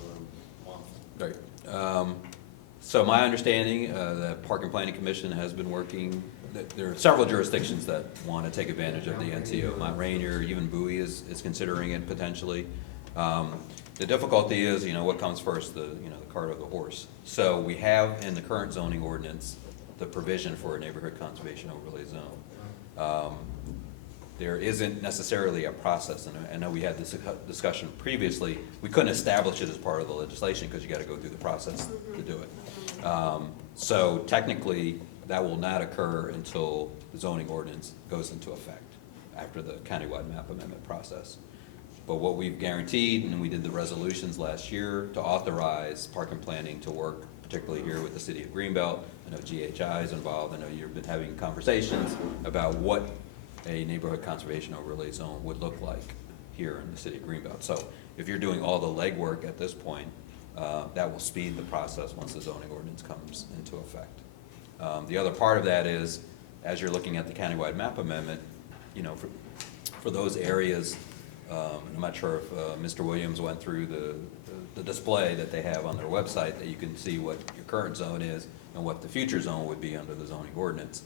month. Right. So my understanding, the Park and Planning Commission has been working, that there are several jurisdictions that want to take advantage of the NCO. Mount Rainier, even Bowie is considering it potentially. The difficulty is, you know, what comes first, the cart or the horse. So we have in the current zoning ordinance the provision for a neighborhood conservation overlay zone. There isn't necessarily a process, and I know we had this discussion previously. We couldn't establish it as part of the legislation because you got to go through the process to do it. So technically, that will not occur until the zoning ordinance goes into effect after the countywide map amendment process. But what we've guaranteed, and we did the resolutions last year to authorize Park and Planning to work, particularly here with the city of Greenbelt. I know GHI is involved. I know you've been having conversations about what a neighborhood conservation overlay zone would look like here in the city of Greenbelt. So if you're doing all the legwork at this point, that will speed the process once the zoning ordinance comes into effect. The other part of that is, as you're looking at the countywide map amendment, you know, for those areas, and I'm not sure if Mr. Williams went through the display that they have on their website, that you can see what your current zone is and what the future zone would be under the zoning ordinance.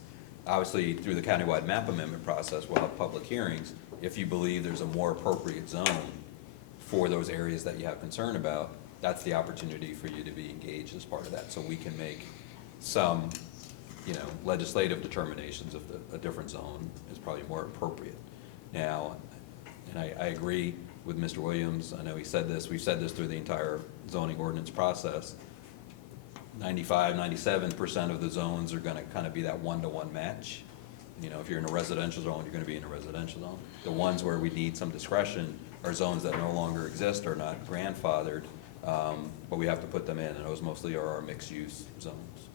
Obviously, through the countywide map amendment process, we'll have public hearings. If you believe there's a more appropriate zone for those areas that you have concern about, that's the opportunity for you to be engaged as part of that. So we can make some, you know, legislative determinations if a different zone is probably more appropriate. Now, and I agree with Mr. Williams. I know we've said this through the entire zoning ordinance process. 97% of the zones are gonna kind of be that one-to-one match. You know, if you're in a residential zone, you're gonna be in a residential zone. The ones where we need some discretion are zones that no longer exist, or not grandfathered, but we have to put them in, and those mostly are our mixed-use zones.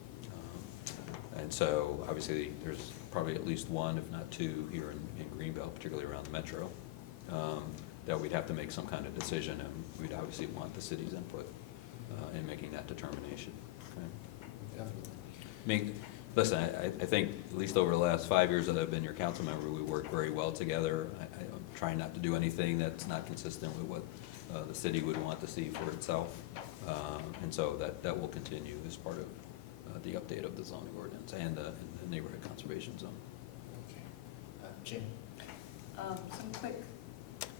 And so, obviously, there's probably at least one, if not two, here in Greenbelt, particularly around the metro, that we'd have to make some kind of decision, and we'd obviously want the city's input in making that determination. Okay? I mean, listen, I think at least over the last 5 years that I've been your council member, we work very well together. I'm trying not to do anything that's not consistent with what the city would want to see for itself, and so that will continue as part of the update of the zoning ordinance and the neighborhood conservation zone. Okay. Jim? Some quick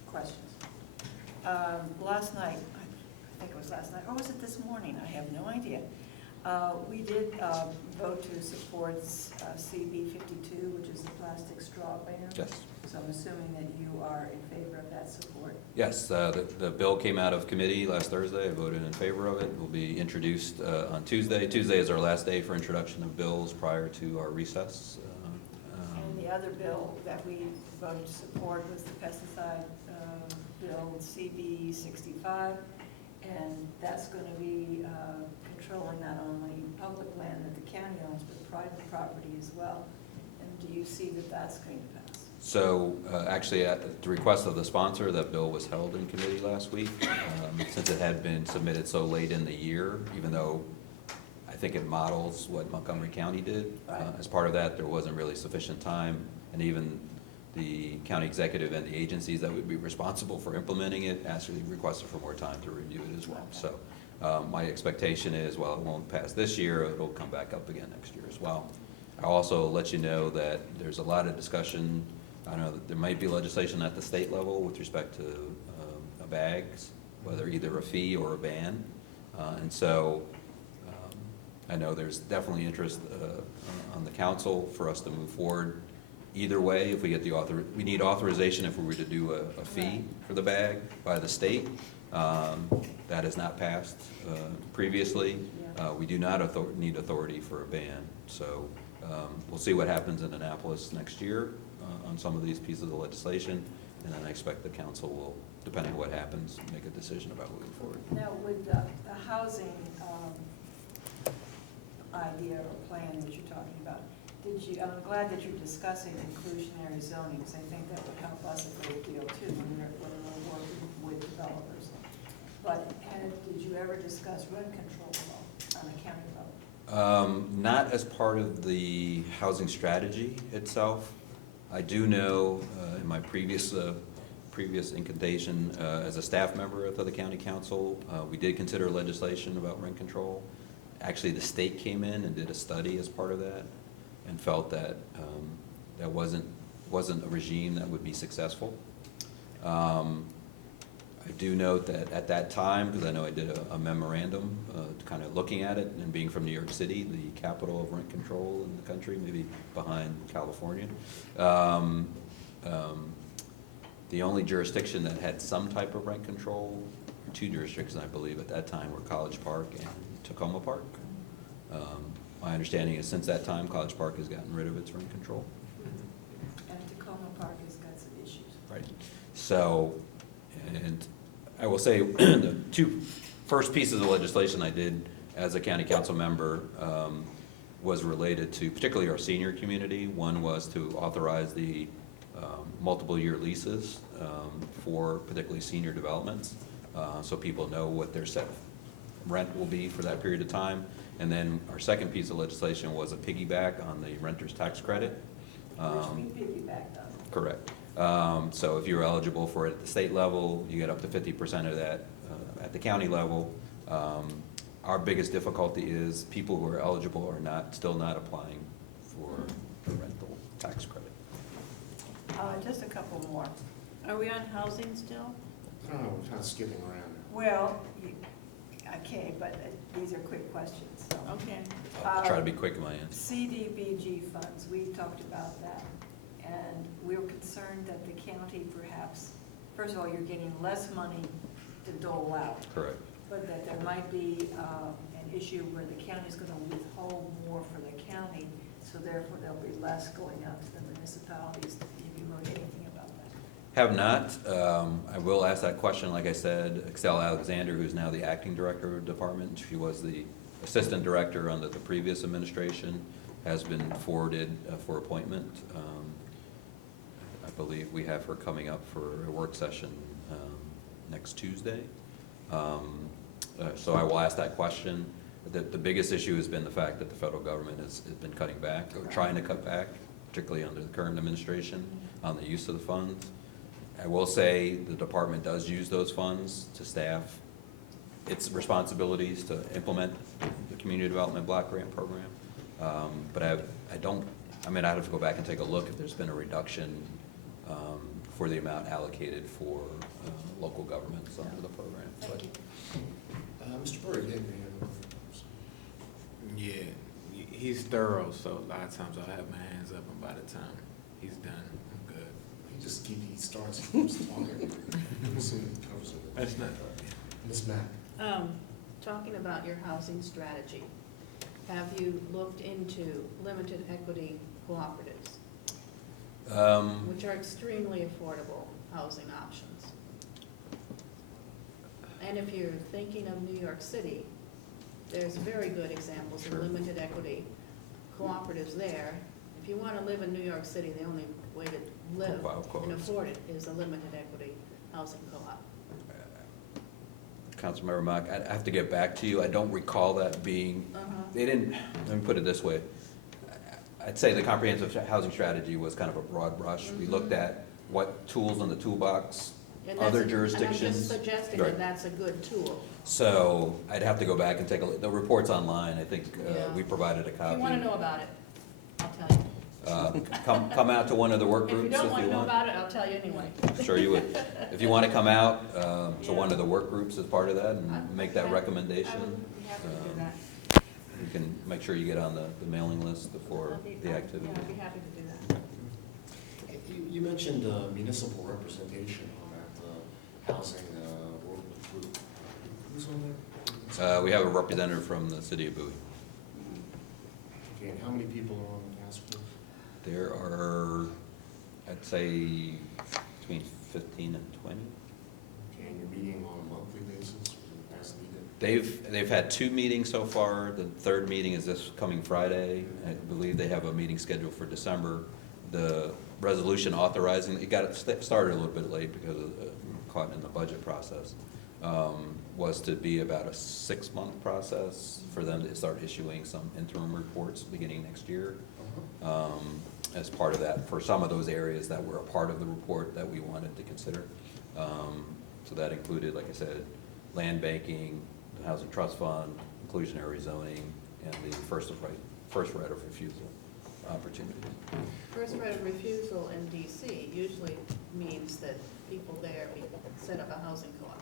questions. Last night, I think it was last night, or was it this morning? I have no idea. We did vote to support CB 52, which is the plastic straw ban. Yes. So I'm assuming that you are in favor of that support. Yes, the bill came out of committee last Thursday. I voted in favor of it. It will be introduced on Tuesday. Tuesday is our last day for introduction of bills prior to our recess. And the other bill that we voted to support was the pesticide bill, CB 65. And that's going to be controlling not only public land that the county owns, but private property as well. And do you see that that's going to pass? So actually, at the request of the sponsor, that bill was held in committee last week. Since it had been submitted so late in the year, even though I think it models what Montgomery County did. Right. As part of that, there wasn't really sufficient time, and even the county executive and the agencies that would be responsible for implementing it actually requested for more time to review it as well. So my expectation is, while it won't pass this year, it'll come back up again next year as well. I'll also let you know that there's a lot of discussion. I know that there might be legislation at the state level with respect to bags, whether either a fee or a ban. And so I know there's definitely interest on the council for us to move forward. Either way, if we get we need authorization if we were to do a fee for the bag by the state. That has not passed previously. We do not need authority for a ban. So we'll see what happens in Annapolis next year on some of these pieces of legislation. And then I expect the council will, depending on what happens, make a decision about moving forward. Now, with the housing idea or plan that you're talking about, I'm glad that you're discussing inclusionary zoning, because I think that would help us a great deal too when we're working with developers. But did you ever discuss rent control law on a county level? Not as part of the housing strategy itself. I do know in my previous incantation as a staff member of the county council, we did consider legislation about rent control. Actually, the state came in and did a study as part of that and felt that that wasn't a regime that would be successful. I do note that at that time, because I know I did a memorandum kind of looking at it, and being from New York City, the capital of rent control in the country, maybe behind California, the only jurisdiction that had some type of rent control, two jurisdictions I believe at that time, were College Park and Tacoma Park. My understanding is since that time, College Park has gotten rid of its rent control. And Tacoma Park has got some issues. Right. So, and I will say the two first pieces of legislation I did as a county council member was related to particularly our senior community. One was to authorize the multiple year leases for particularly senior developments, so people know what their set rent will be for that period of time. And then our second piece of legislation was a piggyback on the renter's tax credit. Which we piggybacked on. Correct. So if you're eligible for it at the state level, you get up to 50% of that at the county level. Our biggest difficulty is people who are eligible are still not applying for the rental tax credit. Just a couple more. Are we on housing still? I don't know, we're kind of skipping around. Well, okay, but these are quick questions. So. Okay. I'll try to be quick in my answer. CDBG funds, we talked about that. And we were concerned that the county perhaps, first of all, you're getting less money to dole out. Correct. But that there might be an issue where the county's going to withhold more for the county, so therefore there'll be less going out to the municipalities. Have you heard anything about that? Have not. I will ask that question. Like I said, Excel Alexander, who's now the acting director of the department, she was the assistant director under the previous administration, has been forwarded for appointment. I believe we have her coming up for a work session next Tuesday. So I will ask that question. The biggest issue has been the fact that the federal government has been cutting back, or trying to cut back, particularly under the current administration, on the use of the funds. I will say the department does use those funds to staff its responsibilities to implement the Community Development Block Grant Program. But I'd have to go back and take a look if there's been a reduction for the amount allocated for local governments under the program. Thank you. Mr. Burry, he's thorough, so a lot of times I'll have my hands up, and by the time he's done, I'm good. He starts, he keeps talking. That's not, Ms. Mack? Talking about your housing strategy, have you looked into limited equity cooperatives, which are extremely affordable housing options? And if you're thinking of New York City, there's very good examples of Sure. limited equity cooperatives there. If you want to live in New York City, the only way to live Wow, and quotes. afford it is a limited equity housing co-op. Councilmember Mock, I have to get back to you. I don't recall that being, they didn't, let me put it this way. I'd say the comprehensive housing strategy was kind of a broad brush. We looked at what tools in the toolbox And other that's a- jurisdictions. And I'm just suggesting Right. that that's a good tool. So I'd have to go back and take a look. The report's online. I think Yeah. we provided a If copy. you want to know about it, I'll tell you. Come out to one of the work If you groups if don't want you to know want. about it, I'll tell you anyway. Sure you would. If you want to come out to Yeah. one of the work groups as part of that I'd and make be that happy- recommendation, I would be happy to do um, that. you can make sure you get on the mailing list before I'd be- the yeah, activity. I'd be happy to do that. You mentioned municipal representation on that housing work group. Who's on there? We have a representative from the city of Bowie. Okay, and how many people are on the task force? There are, I'd say, between 15 and 20. Okay, and you're meeting on a monthly basis or as needed? They've had 2 meetings so far. The 3rd meeting is this coming Friday. I believe they have a meeting scheduled for December. The resolution authorizing, it got started a little bit late because of caught in the budget process, was to be about a 6-month process for them to start issuing some interim reports beginning next year. As part of that, for some of those areas that were a part of the report that we wanted to consider. So that included, like I said, land banking, the housing trust fund, inclusionary zoning, and the first right of refusal opportunities. First right of refusal in DC usually means that people there set up a housing co-op.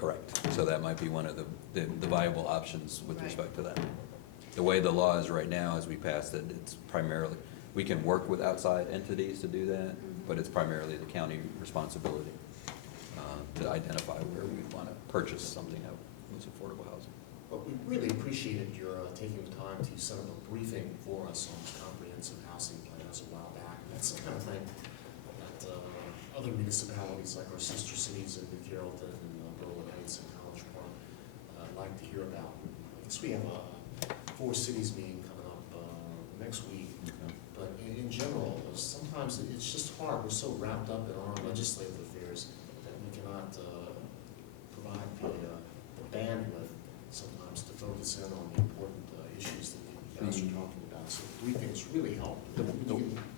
Correct. So that might be one of the viable options with Right. respect to that. The way the law is right now, as we passed it, it's primarily, we can work with outside entities to do that, but it's primarily the county responsibility to identify where we want to purchase something that was affordable housing. But we really appreciated your taking the time to set up a briefing for us on comprehensive housing plans a while back. That's the kind of thing that other municipalities like our sister cities in New Carrollton and Berlin Heights and College Park like to hear about. I guess we have a 4 cities meeting coming up next week. But in general, sometimes it's just hard. We're so wrapped up in our legislative affairs that we cannot provide the bandwidth sometimes to focus in on the important issues that you guys are talking about. So briefings really help.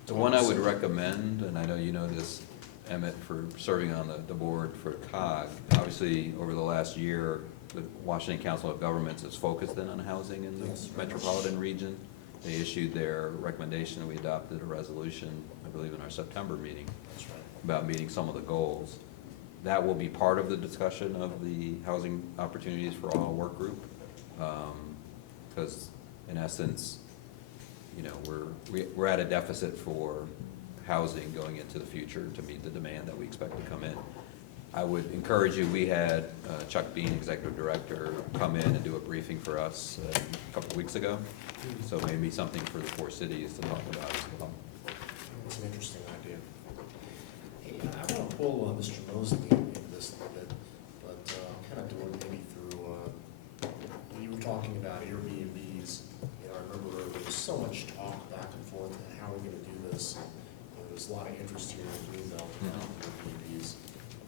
The one I would recommend, and I know you know this, Emmett, for serving on the board for COG, obviously, over the last year, the Washington Council of Governments has focused in on housing in the Yes. metropolitan region. They issued their recommendation, and we adopted a resolution, I believe, in our September meeting That's right. about meeting some of the goals. That will be part of the discussion of the housing opportunities for all work group. Because in essence, you know, we're at a deficit for housing going into the future to meet the demand that we expect to come in. I would encourage you, we had Chuck Bean, Executive Director, come in and do a briefing for us a couple of weeks ago. So maybe something for the 4 cities to talk about as well. That's an interesting idea. Hey, I want to pull Mr. Mosley into this a little bit, but I'll kind of do it maybe through, you were talking about Airbnbs. You know, I remember there was so much talk back and forth on how we're going to do this. There was a lot of interest here in Greenbelt about Airbnbs,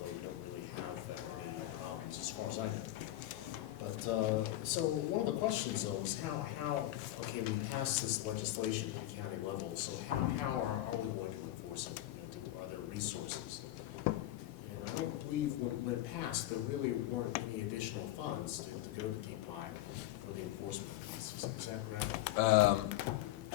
although we don't really have that many problems as far as I know. But, so one of the questions though is okay, we passed this legislation at the county level, so how are we going to enforce it? You know, are there resources? And I don't believe when it passed, there really weren't any additional funds to go to Cape High for the enforcement piece. Is that correct?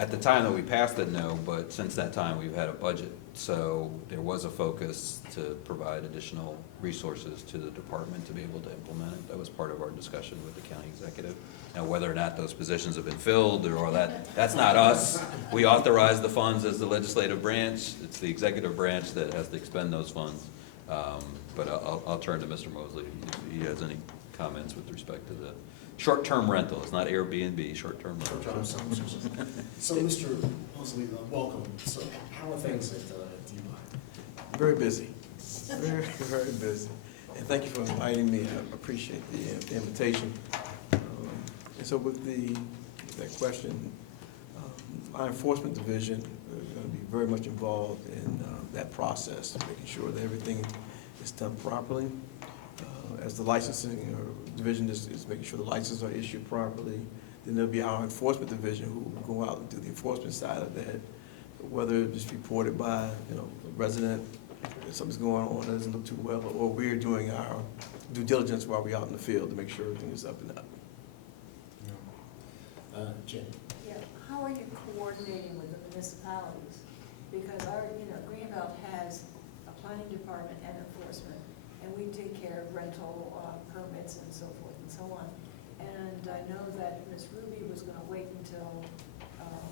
At the time that we passed it, no, but since that time, we've had a budget. So there was a focus to provide additional resources to the department to be able to implement it. That was part of our discussion with the county executive. Now, whether or not those positions have been filled or that's not us. We authorize the funds as the legislative branch. It's the executive branch that has to expend those funds. But I'll turn to Mr. Mosley if he has any comments with respect to the short-term rental. It's not Airbnb, short-term rental. So, Mr. Mosley, welcome. So, how are things at DePi? Very busy, very, very busy. And thank you for inviting me. I appreciate the invitation. And so with that question, our enforcement division is going to be very much involved in that process, making sure that everything is done properly. As the licensing division is making sure the licenses are issued properly. Then there'll be our enforcement division who will go out and do the enforcement side of that, whether it's reported by, a resident, if something's going on that doesn't look too well, or we're doing our due diligence while we're out in the field to make sure everything is up and up. Jen? Yeah, how are you coordinating with the municipalities? Because our, Greenbelt has a planning department and enforcement, and we take care of rental permits and so forth and so on. And I know that Ms. Ruby was gonna wait until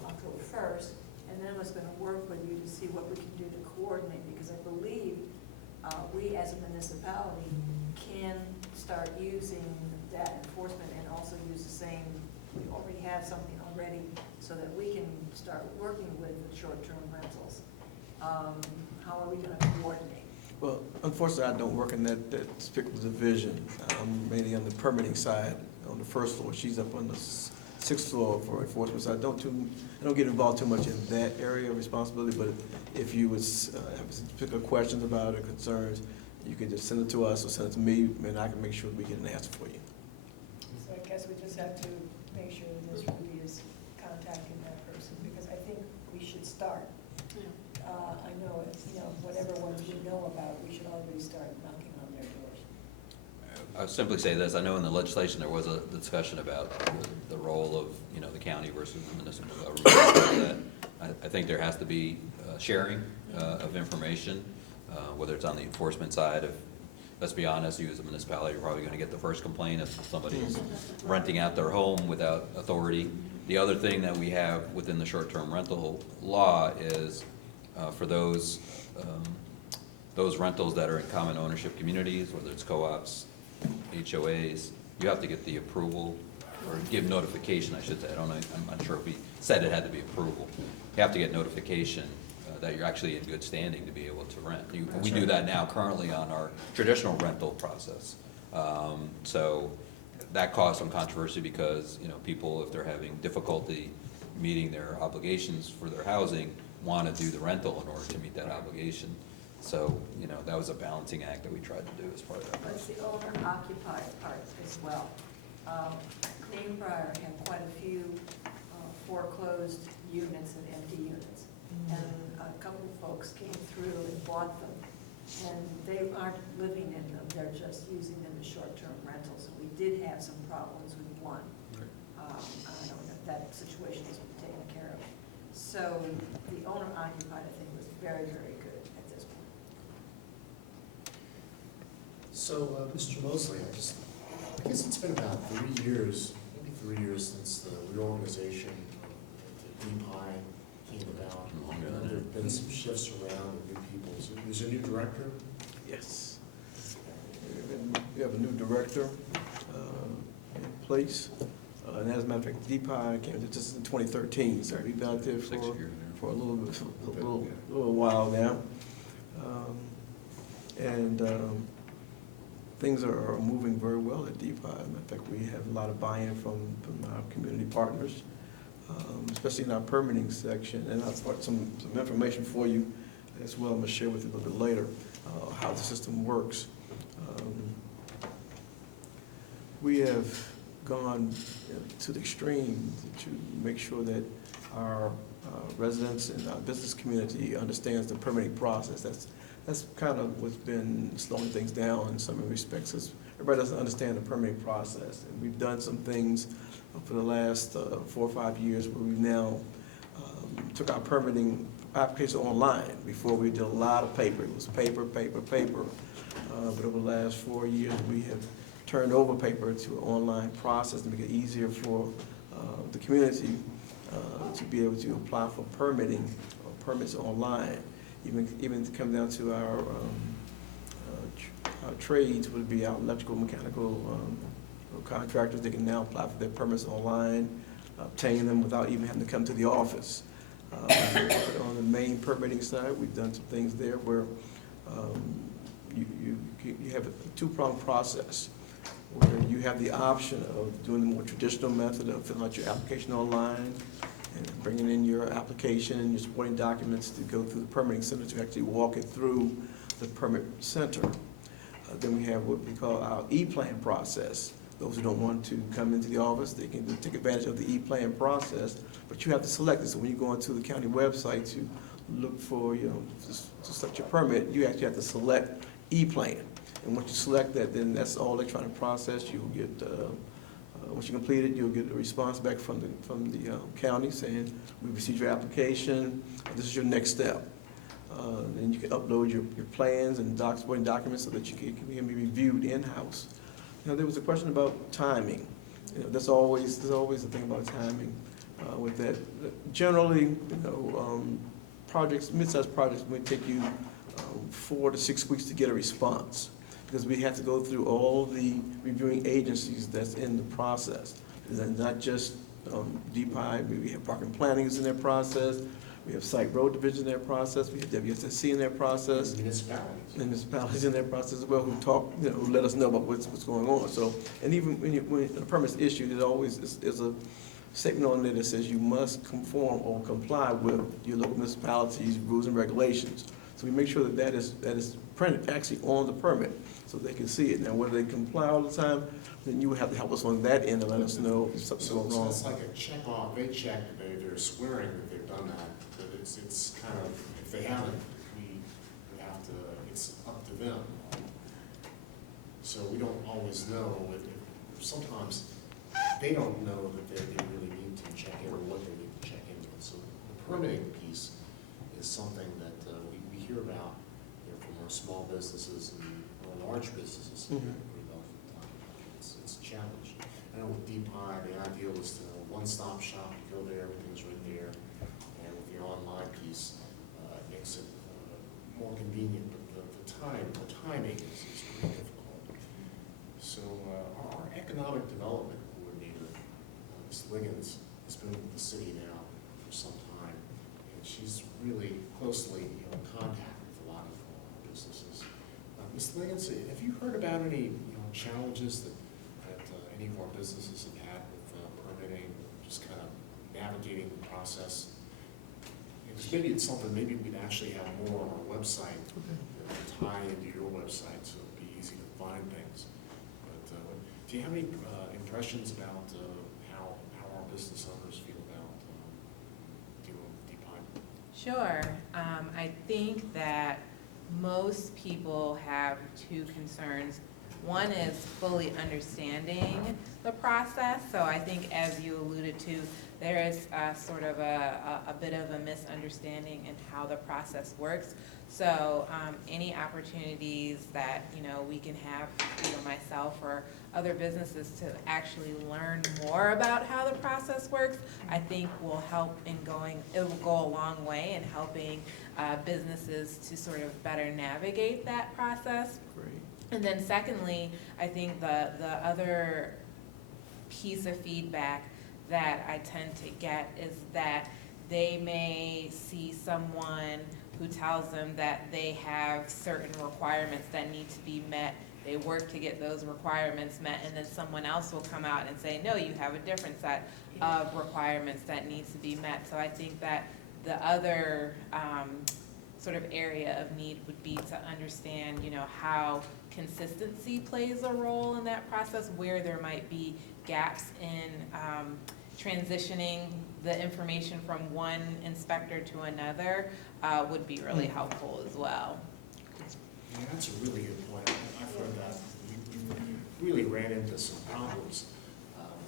October 1st, and then was gonna work with you to see what we can do to coordinate, because I believe we as a municipality can start using that enforcement and also use the same, we already have something already, so that we can start working with short-term rentals. How are we gonna coordinate? Well, unfortunately, I don't work in that particular division. I'm mainly on the permitting side on the first floor. She's up on the sixth floor for enforcement. So I don't get involved too much in that area of responsibility. But if you would have particular questions about it or concerns, you can just send it to us or send it to me, and I can make sure we get an answer for you. So I guess we just have to make sure that Ms. Ruby is contacting that person, because I think we should start. I know it's, whatever ones we know about, we should already start knocking on their doors. I'll simply say this, I know in the legislation there was a discussion about the role of, the county versus the municipal government. I think there has to be sharing of information, whether it's on the enforcement side. If, let's be honest, you as a municipality are probably going to get the first complaint if somebody's renting out their home without authority. The other thing that we have within the short-term rental law is for those rentals that are in common ownership communities, whether it's co-ops, HOAs, you have to get the approval, or give notification, I should say. I'm not sure if we said it had to be approval. You have to get notification that you're actually in good standing to be able to rent. We do that now currently on our traditional rental process. So that caused some controversy because, people, if they're having difficulty meeting their obligations for their housing, want to do the rental in order to meet that obligation. So, that was a balancing act that we tried to do as part of that. But it's the owner-occupied part as well. Greenbrier had quite a few foreclosed units and empty units. And a couple of folks came through and bought them. And they aren't living in them, they're just using them as short-term rentals. And we did have some problems with one. I don't know if that situation has been taken care of. So the owner-occupied, I think, was very, very good at this point. So, Mr. Mosley, I guess it's been about 3 years, maybe 3 years since the reorganization of the DPI came about. There have been some shifts around with new people. So there's a new director? Yes. We have a new director in place. And as a matter of fact, DPI came into this in 2013, so we've been out there for a little while now. Things are moving very well at DPI. In fact, we have a lot of buy-in from our community partners, especially in our permitting section. And I've got some information for you as well. I'm going to share with you a little bit later how the system works. We have gone to the extreme to make sure that our residents and our business community understands the permitting process. That's kind of what's been slowing things down in some respects. Is everybody doesn't understand the permitting process. And we've done some things for the last 4 or 5 years where we've now took our permitting application online. Before, we did a lot of paper. It was paper. But over the last 4 years, we have turned over paper to an online process to make it easier for the community to be able to apply for permitting or permits online. Even to come down to our trades, would be our electrical, mechanical contractors. They can now apply for their permits online, obtain them without even having to come to the office. On the main permitting side, we've done some things there where you have a two-pronged process, where you have the option of doing the more traditional method of filling out your application online and bringing in your application and your supporting documents to go through the permitting center to actually walk it through the permit center. Then we have what we call our E-plan process. Those who don't want to come into the office, they can take advantage of the E-plan process, but you have to select it. So when you go into the county website to look for, to select your permit, you actually have to select E-plan. And once you select that, then that's all electronic process. You'll get, once you complete it, you'll get a response back from the county saying, we received your application, this is your next step. And you can upload your plans and supporting documents so that you can be reviewed in-house. Now, there was a question about timing. There's always a thing about timing with that. Generally, projects, mid-sized projects may take you 4 to 6 weeks to get a response, because we have to go through all the reviewing agencies that's in the process. And not just DPI, we have parking and planning is in their process, we have site road division in their process, we have WSSC in their process. Municipalities in their process as well, who talk, who let us know about what's going on. So, and even when a permit's issued, it always is a statement on there that says you must conform or comply with your local municipality's rules and regulations. So we make sure that is printed actually on the permit so they can see it. Now, whether they comply all the time, then you would have to help us on that end and let us know if something's going wrong. So it's like a check off, they check, they're swearing that they've done that, but it's kind of, if they haven't, we have to, it's up to them. So we don't always know, if sometimes they don't know that they really need to check in or what they need to check in with. So the permitting piece is something that we hear about from our small businesses and our large businesses. It's a challenge. I know with DPI, the ideal is to one-stop shop, you go there, everything's right there. And with the online piece, it makes it more convenient, but the timing is pretty difficult. So our economic development coordinator, Ms. Liggins, has been with the city now for some time, and she's really closely in contact with a lot of businesses. Ms. Liggins, have you heard about any challenges that any of our businesses have had with permitting, just kind of navigating the process? Because maybe it's something, maybe we'd actually have more on our website that tie into your website so it'd be easy to find things. But do you have any impressions about how our business owners feel about dealing with DPI? Sure. I think that most people have two concerns. One is fully understanding the process. So I think, as you alluded to, there is sort of a bit of a misunderstanding in how the process works. So any opportunities that we can have, myself or other businesses, to actually learn more about how the process works, I think will help in it will go a long way in helping businesses to sort of better navigate that process. Great. And then secondly, I think the other piece of feedback that I tend to get is that they may see someone who tells them that they have certain requirements that need to be met. They work to get those requirements met, and then someone else will come out and say, no, you have a different set of requirements that needs to be met. So I think that the other sort of area of need would be to understand, how consistency plays a role in that process, where there might be gaps in transitioning the information from one inspector to another would be really helpful as well. Yeah, that's a really good point. I've heard that. We really ran into some problems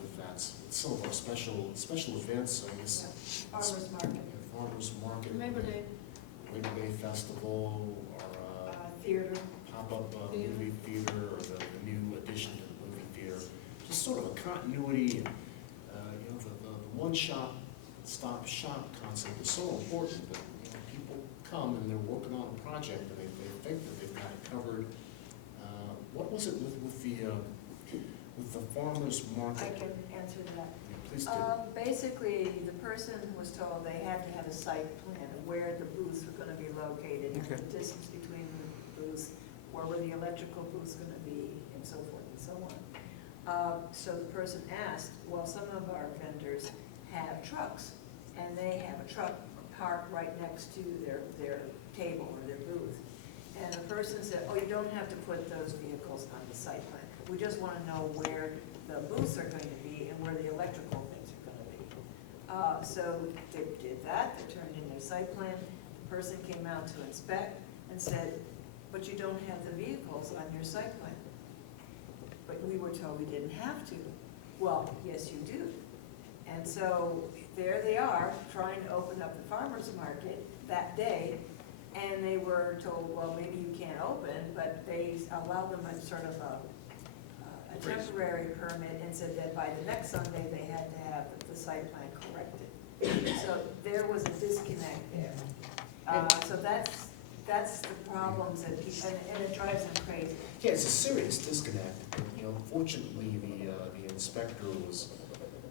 with that hats with some of our special events, I guess. Farmers market, Farmers Market. Labor Day. Labor Day Festival, or theater. pop-up movie theater, or the new addition to the movie theater. Just sort of a continuity, and, the one-stop shop concept is so important that, people come and they're working on a project and they think that they've got it covered. What was it with the farmer's market? I can answer that. Yeah, please do. Basically, the person was told they had to have a site plan of where the booths were gonna be located, and Okay. the distance between the booths, where were the electrical booths gonna be, and so forth and so on. So the person asked, well, some of our vendors have trucks, and they have a truck parked right next to their table or their booth. And the person said, oh, you don't have to put those vehicles on the site plan. We just want to know where the booths are going to be and where the electrical things are going to be. So they did that, they turned in their site plan. The person came out to inspect and said, but you don't have the vehicles on your site plan. But we were told we didn't have to. Well, yes, you do. And so there they are, trying to open up the farmer's market that day, and they were told, well, maybe you can't open, but they allowed them a sort of a temporary permit and said that by the next Sunday, they had to have the site plan corrected. So there was a disconnect there. So that's the problems that people, and it drives them crazy. Yeah, it's a serious disconnect. Fortunately, the inspector was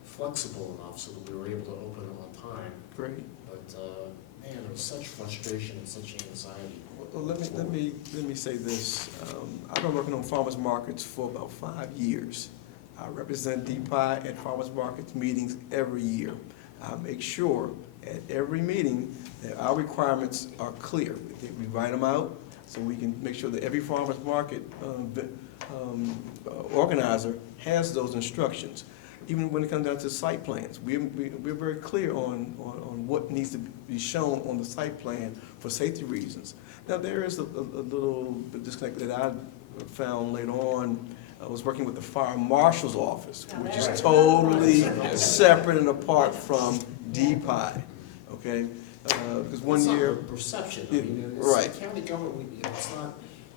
flexible enough so that we were able to open on time. Great. But, man, there was such frustration and such anxiety. Well, let me say this. I've been working on farmers markets for about 5 years. I represent DPI at farmers markets meetings every year. I make sure at every meeting that our requirements are clear. We write them out so we can make sure that every farmers market organizer has those instructions. Even when it comes down to site plans, we're very clear on what needs to be shown on the site plan for safety reasons. Now, there is a little disconnect that I found later on. I was working with the fire marshal's office, which is totally separate and apart from DPI, okay? Because one year. It's not a perception. Yeah, I mean, right. it's county government, it's not,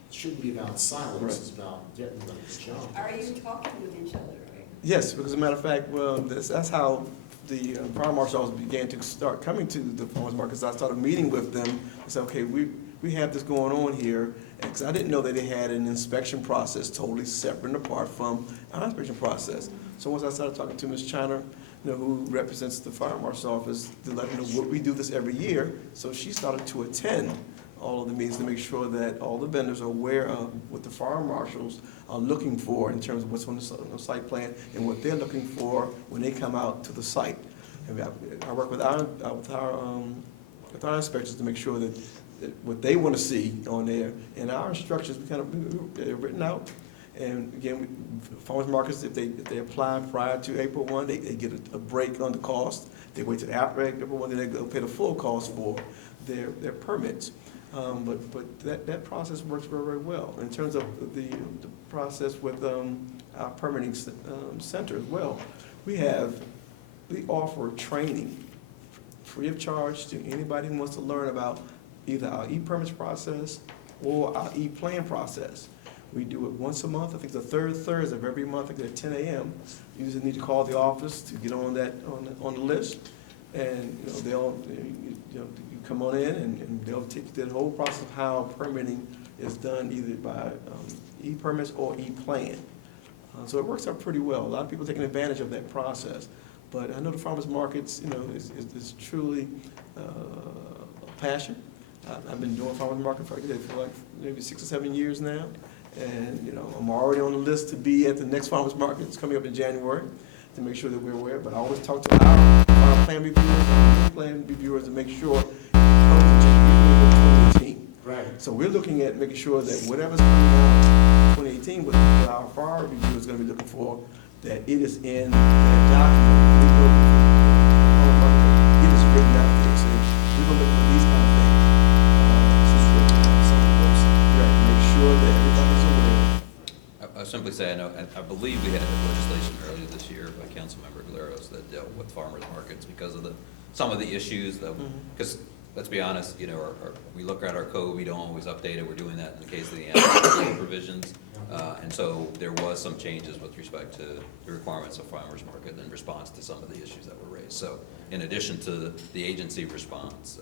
it shouldn't be about silence, Right. it's about getting the job. Are you talking with each other, right? Yes, because as a matter of fact, well, that's how the fire marshals began to start coming to the farmers markets. I started meeting with them and said, okay, we have this going on here, because I didn't know that they had an inspection process totally separate and apart from our inspection process. So once I started talking to Ms. China, who represents the fire marshal's office, to let her know we do this every year, so she started to attend all of the meetings to make sure that all the vendors are aware of what the fire marshals are looking for in terms of what's on the site plan and what they're looking for when they come out to the site. And I work with our inspectors to make sure that what they want to see on there, and our instructions they're written out. And again, farmers markets, if they apply prior to April 1, they get a break on the cost. They wait till after April 1, then they go pay the full cost for their permits. But that process works very, very well. In terms of the process with our permitting center as well, we offer training free of charge to anybody who wants to learn about either our e-permits process or our e-plan process. We do it once a month. I think the third Thursday of every month at 10 a.m. You just need to call the office to get on the list, and you come on in and they'll take you through the whole process of how permitting is done either by e-permits or e-plan. So it works out pretty well. A lot of people are taking advantage of that process. But I know the farmers markets, is truly a passion. I've been doing farmers market for like maybe 6 or 7 years now. And, I'm already on the list to be at the next farmers market. It's coming up in January to make sure that we're aware. But I always talk to our plan reviewers to make sure it comes in 2018. Right. So we're looking at making sure that whatever's coming out in 2018, what our fire review is going to be looking for, that it is in that document. It is written out there. So we're going to look at these kind of things. Make sure that everybody's aware. Simply say, I believe we had legislation earlier this year by Councilmember Galeros that dealt with farmers markets because of some of the issues that, because let's be honest, you know, we look at our code, we don't always update it. We're doing that in the case of the animal provisions. And so there was some changes with respect to the requirements of farmers market in response to some of the issues that were raised. So in addition to the agency response,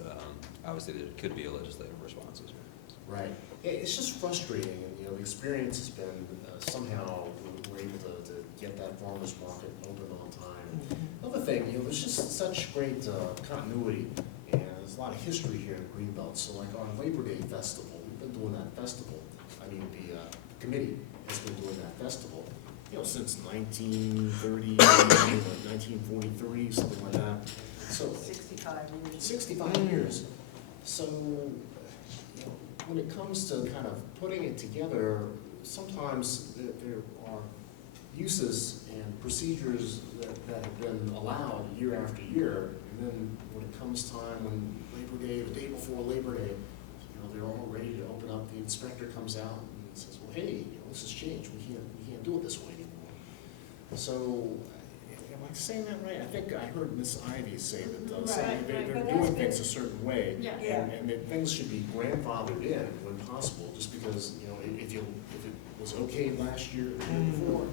obviously there could be a legislative response as well. Right. It's just frustrating, and, you know, the experience has been somehow we're able to get that farmer's market open on time. Another thing, you know, there's just such great continuity, and there's a lot of history here in Greenbelt. So like our Labor Day festival, we've been doing that festival. I mean, the committee has been doing that festival, you know, since 1930, 1943, something like that. So 65 years. 65 years. So, you know, when it comes to kind of putting it together, sometimes there are uses and procedures that have been allowed year after year, and then when it comes time when Labor Day, the day before Labor Day, you know, they're all ready to open up, the inspector comes out and says, well, hey, you know, this has changed, we can't do it this way anymore. So, am I saying that right? I think I heard Miss Ivy say that they're doing things a certain way, Yeah. and that things should be grandfathered in when possible, just because, you know, if it was okay last year or the year before.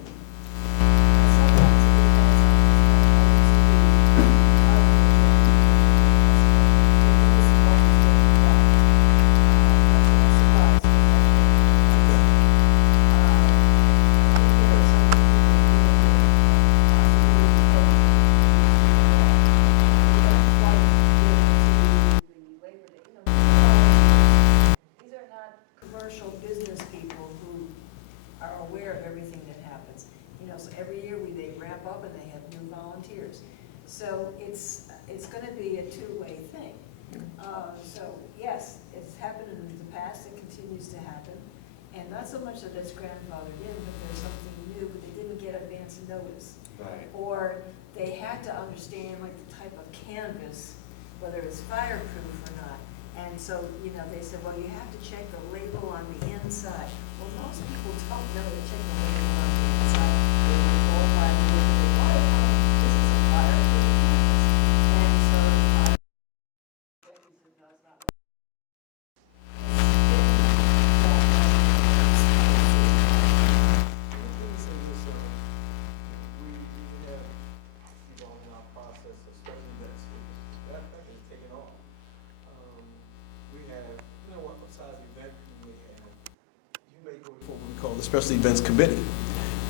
Commercial business people who are aware of everything that happens. You know, so every year they ramp up and they have new volunteers. So it's gonna be a two-way thing. So yes, it's happened in the past, it continues to happen. And not so much that it's grandfathered in, but there's something new, but they didn't get advance notice. Right. Or they had to understand like the type of canvas, whether it's fireproof or not. And so, you know, they said, well, you have to check the label on the inside. Well, most people don't know to check the label on the inside. They were told by the fire company, this is a fireproof canvas. And so the fire company does not. We have, in our process of studying this, that is taking off. We have, you know what size event we have, you may go before what we call the Special Events Committee.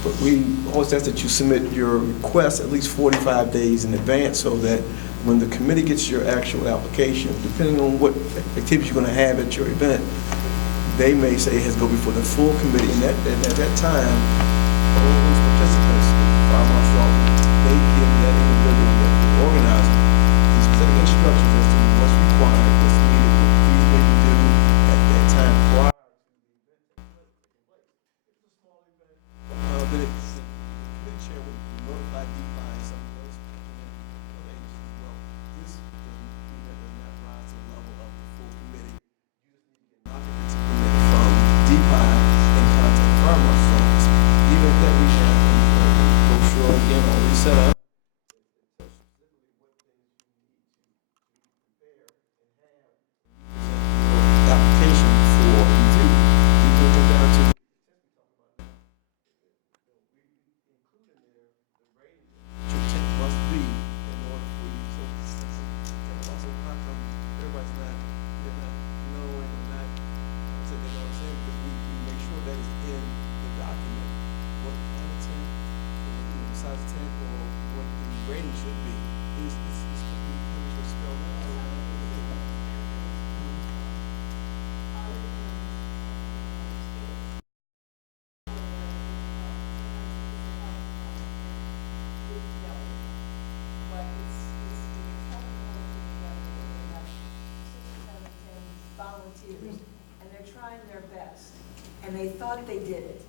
But we always ask that you submit your request at least 45 days in advance so that when the committee gets your actual application, depending on what activities you're going to have at your event, they may say it has to go before the full committee. And at that time, all those participants, the fire marshal office, they give that individual, the organizer, the specific instructions as to what's required, what's needed, what things they can do at that time prior to the event taking place. If it's a small event, then the committee chair will notify DeFi and some of those agencies as well. This event does not rise to the level of the full committee. You just need to get an occupancy permit from DeFi and contact the fire marshal's office. Even if that we have a brochure again already set up. Application for review. We will come down to the your intent must be in order for you. So how come everybody's they're not knowing or not, I'm saying they know what I'm saying, because we make sure that is in the document, what the kind of tent, or the size of tent, or what the rating should be, is spelled out. But it's volunteers, and they're trying their best. And they thought they did it.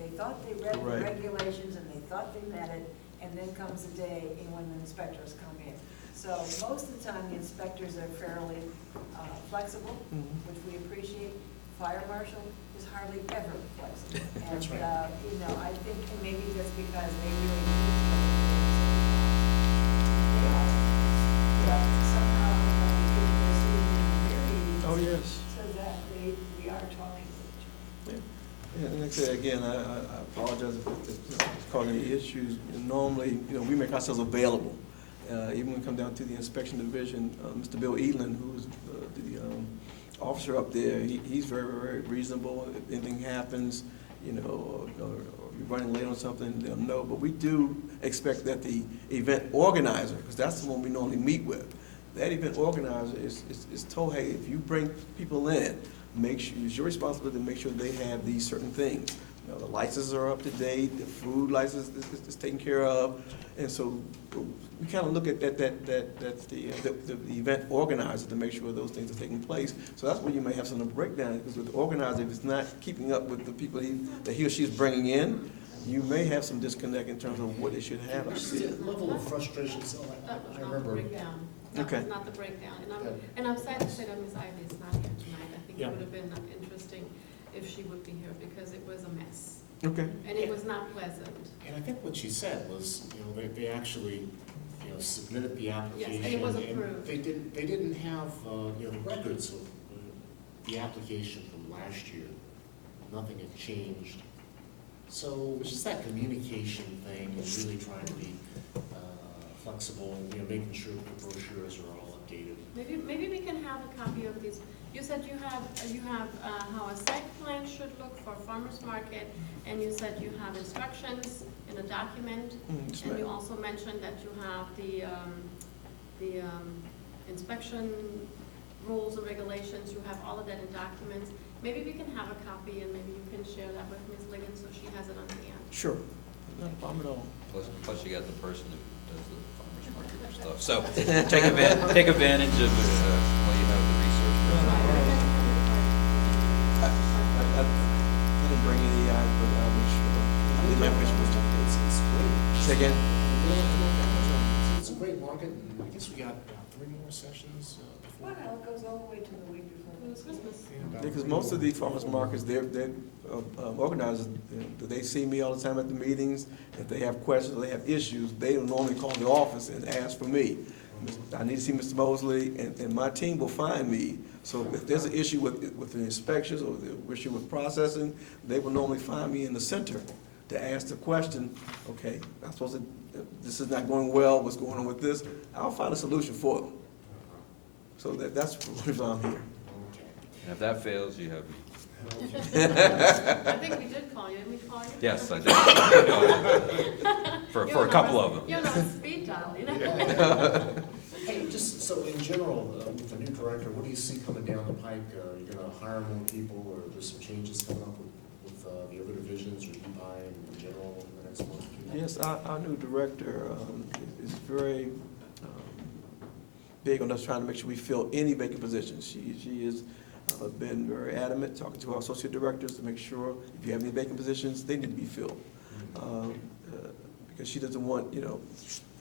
They thought they read the Right. regulations, and they thought they met it, and then comes the day when the inspectors come in. So most of the time, the inspectors are fairly flexible, which we appreciate. Fire marshal, is hardly ever flexible. That's And, right. you know, I think, and maybe that's because they really need to. They are, but somehow, you know, they're sitting Oh, very, yes. so that we are talking to each other. Yeah, and like I said, again, I apologize if it's causing any issues. Normally, you know, we make ourselves available. Even when we come down to the inspection division, Mr. Bill Elam, who's the officer up there, he's very, very reasonable. If anything happens, you know, or you're running late on something, they'll know. But we do expect that the event organizer, because that's the one we normally meet with, that event organizer is told, hey, if you bring people in, make sure, it's your responsibility to make sure they have these certain things. You know, the licenses are up to date, the food license is taken care of, and so we kind of look at that's the event organizer to make sure those things are taking place. So that's where you may have some breakdown, because with the organizer, if it's not keeping up with the people that he or she is bringing in, you may have some disconnect in terms of what they should have. I see it. The level of frustration, so That was I not the remember. breakdown. That Okay. was not the breakdown. Yeah. And I'm sad to say that Ms. Ivy is not here tonight. I think Yeah. it would have been interesting if she would be here, because it was a mess. Okay. And it was not pleasant. And I think what she said was, you know, they actually, you know, submitted the application. and it was approved. They didn't have, you know, the records of the application from last year. Nothing had changed. So it's just that communication thing and really trying to be flexible, you know, making sure that the brochures are all updated. Maybe we can have a copy of these. You said you have how a site plan should look for farmer's market, and you said you have instructions in a document. Yes, And you ma'am. also mentioned that you have the inspection rules and regulations, you have all of that in documents. Maybe we can have a copy, and maybe you can share that with Ms. Liggins so she has it on hand. Sure. Not a problem at all. Plus you got the person who does the farmer's market stuff. So take advantage of while you have the research. I didn't bring any eyes, but I'll make sure. I did my wish list. It's great. Say again? It's a great market, and I guess we got 3 more sessions before. Well, it goes all the way to the week before. It was Christmas. Because most of the farmers markets, they're organizers, they see me all the time at the meetings. If they have questions, or they have issues, they will normally call the office and ask for me. I need to see Mr. Mosley, and my team will find me. So if there's an issue with the inspections or the issue with processing, they will normally find me in the center to ask the question, okay, I'm supposed to, this is not going well, what's going on with this? I'll find a solution for them. So that's why I'm here. And if that fails, you have me. I think we did call you, didn't we call you? Yes, I did. For a couple of them. You're on a speed dial, you know? Hey, just so in general, with the new director, what do you see coming down the pike? Are you gonna hire more people, or there's some changes coming up with the other divisions, or DPI in general in the next month? Yes, our new director is very big on us trying to make sure we fill any vacant positions. She has been very adamant, talking to our associate directors to make sure if you have any vacant positions, they need to be filled. Because she doesn't want, you know,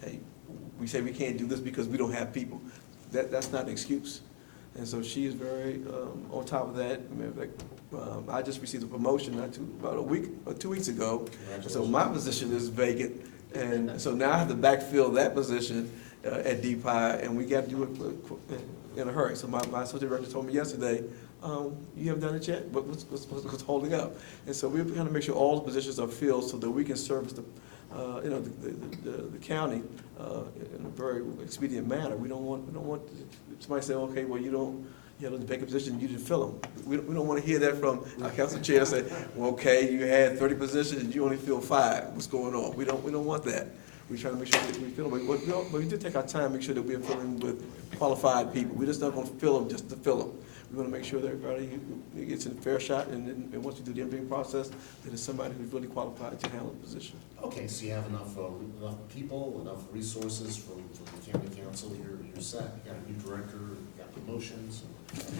hey, we say we can't do this because we don't have people. That's not an excuse. And so she is very on top of that. I mean, like, I just received a promotion about a week or 2 weeks ago. So my position is vacant. And so now I have to backfill that position at DPI, and we got to do it in a hurry. So my associate director told me yesterday, you haven't done it yet? What's holding up? And so we're trying to make sure all the positions are filled so that we can service the county in a very expedient manner. We don't want somebody saying, okay, well, you have a vacant position, you didn't fill them. We don't want to hear that from our council chair say, well, okay, you had 30 positions and you only filled 5. What's going on? We don't want that. We try to make sure that we fill them. But we do take our time, make sure that we're filling with qualified people. We're just not going to fill them just to fill them. We want to make sure that everybody gets a fair shot, and once we do the interviewing process, that it's somebody who's really qualified to handle the position. Okay, so you have enough people, enough resources from the county council, you're set. You got a new director, you got promotions,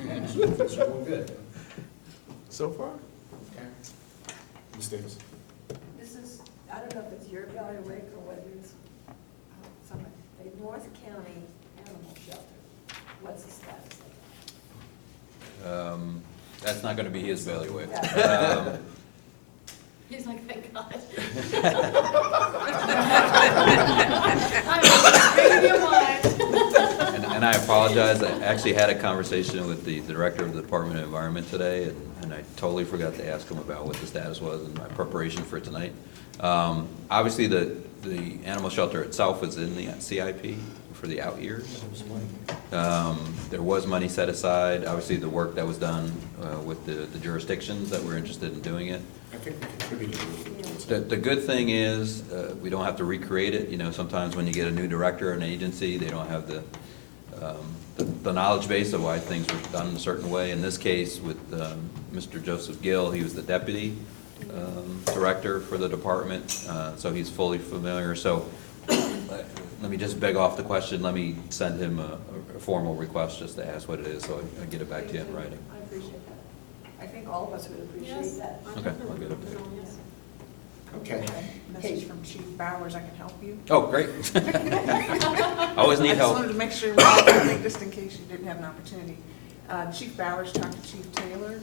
and things are going good. So far? Okay. Ms. Davis? This is, I don't know if it's your bailiwick or whether it's somebody, the North County Animal Shelter. What's the status of that? That's not gonna be his bailiwick. He's like, thank God. And I apologize, I actually had a conversation with the director of the Department of Environment today, and I totally forgot to ask him about what the status was in my preparation for tonight. Obviously, the animal shelter itself is in the CIP for the out years. There was money set aside, obviously the work that was done with the jurisdictions that were interested in doing it. I think we contributed a little bit towards it. The good thing is, we don't have to recreate it. You know, sometimes when you get a new director in an agency, they don't have the knowledge base of why things were done in a certain way. In this case, with Mr. Joseph Gill, he was the deputy director for the department, so he's fully familiar. So let me just beg off the question. Let me send him a formal request just to ask what it is, so I get it back to you in writing. I appreciate that. I think all of us would appreciate that. Okay, I'll get it. Okay. Message from Chief Bowers, I can help you. Oh, great. Always need I just help. wanted to make sure, we're all doing it, just in case you didn't have an opportunity. Chief Bowers talked to Chief Taylor.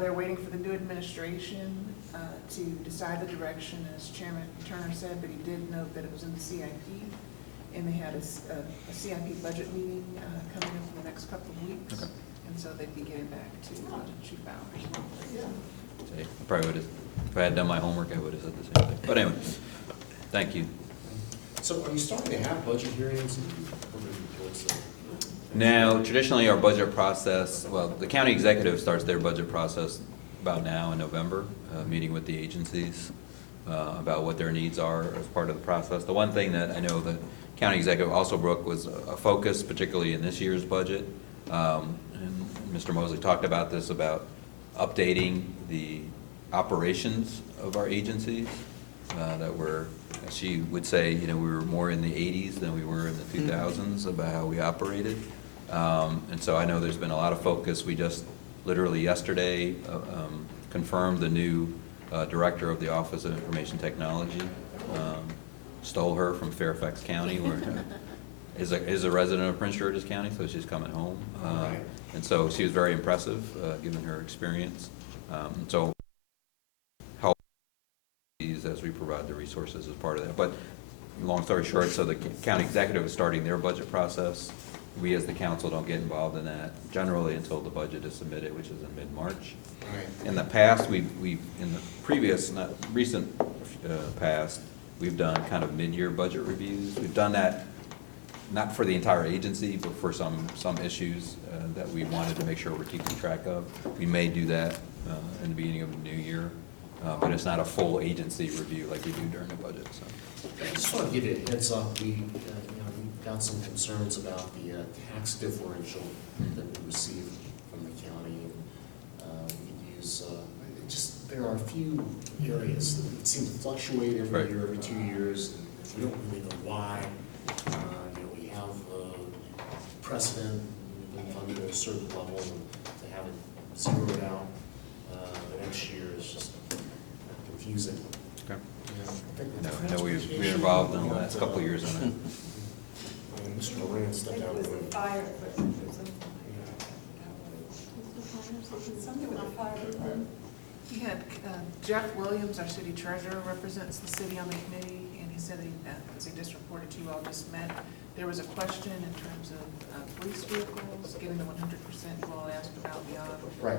They're waiting for the new administration to decide the direction, as Chairman Turner said, but he did note that it was in the CIP. And they had a CIP budget meeting coming up in the next couple of weeks. Okay. And so they'd be getting back to Chief Bowers. I probably would have, if I had done my homework, I would have said the same thing. But anyway, thank you. So are you starting to have budget hearings? Now, traditionally, our budget process, well, the county executive starts their budget process about now in November, meeting with the agencies about what their needs are as part of the process. The one thing that I know the county executive also broke was a focus, particularly in this year's budget. And Mr. Mosley talked about this, about updating the operations of our agencies, that were, as she would say, you know, we were more in the 80s than we were in the 2000s about how we operated. And so I know there's been a lot of focus. We just literally yesterday confirmed the new director of the Office of Information Technology. Stole her from Fairfax County, where is a resident of Prince George's County, so she's coming home. And so she was very impressive, given her experience. So help these as we provide the resources as part of that. But long story short, so the county executive is starting their budget process. We as the council don't get involved in that generally until the budget is submitted, which is in mid-March. Right. In the past, we've in the previous, not recent past, we've done kind of mid-year budget reviews. We've done that not for the entire agency, but for some issues that we wanted to make sure we're keeping track of. We may do that in the beginning of the new year, but it's not a full agency review like we do during the budget. So. I just want to give you a heads up. We've got some concerns about the tax differential that we receive from the county. We use, there are a few areas that seem to fluctuate every year, every 2 years. We don't really know why. We have precedent, we've been funded at a certain level, and to have it zeroed out the next year is just confusing. Okay. Yeah, I know we're involved in the last couple of years on it. Mr. Moran stepped It out. was the fire equipment or something. Something with the fire equipment. We had Jeff Williams, our city treasurer, represents the city on the committee, and he said, as he just reported to you all just met, there was a question in terms of police vehicles, getting the 100% you all asked about beyond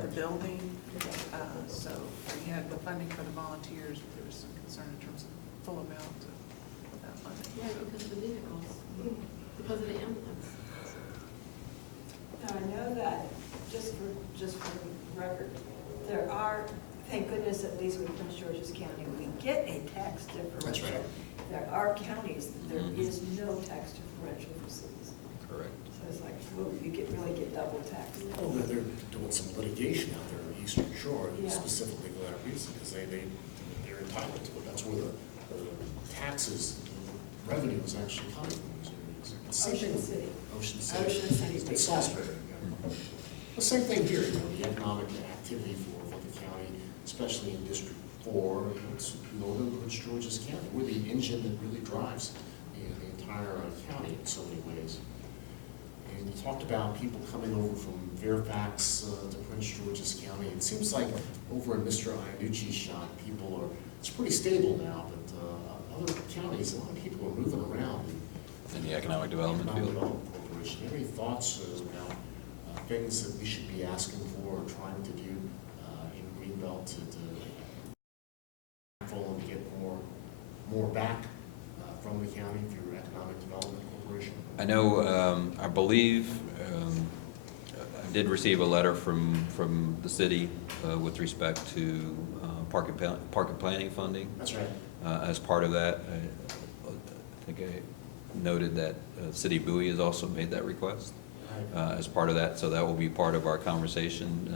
the building. So we had the funding for the volunteers, but there was some concern in terms of full amount of that funding. Yeah, because of the vehicles, because of the ambulance. Now, I know that, just for the record, there are, thank goodness, at least with Prince George's County, we get a tax differential. That's right. There are counties, there is no tax differential for cities. Correct. So it's like, whoa, you really get double tax. Oh, they're doing some litigation out there on Eastern Shore, Yeah. specifically for that reason, because they're entitled to it. That's where the taxes, revenue is actually coming from. Ocean City. Ocean City. Ocean City. And Salisbury. The same thing here, the economic activity for the county, especially in District 4, it's Northern Prince George's County. We're the engine that really drives the entire county in so many ways. And you talked about people coming over from Fairfax to Prince George's County. It seems like over in Mr. Iannucci's shop, people are, it's pretty stable now, but other counties, a lot of people are moving around. In the economic development Economic field. Development Corporation, any thoughts about things that we should be asking for or trying to do in Greenbelt to get more back from the county through Economic Development Corporation? I know, I believe, I did receive a letter from the city with respect to park and planning funding. That's right. As part of that, I think I noted that City of Bowie has also made that request as part of that. So that will be part of our conversation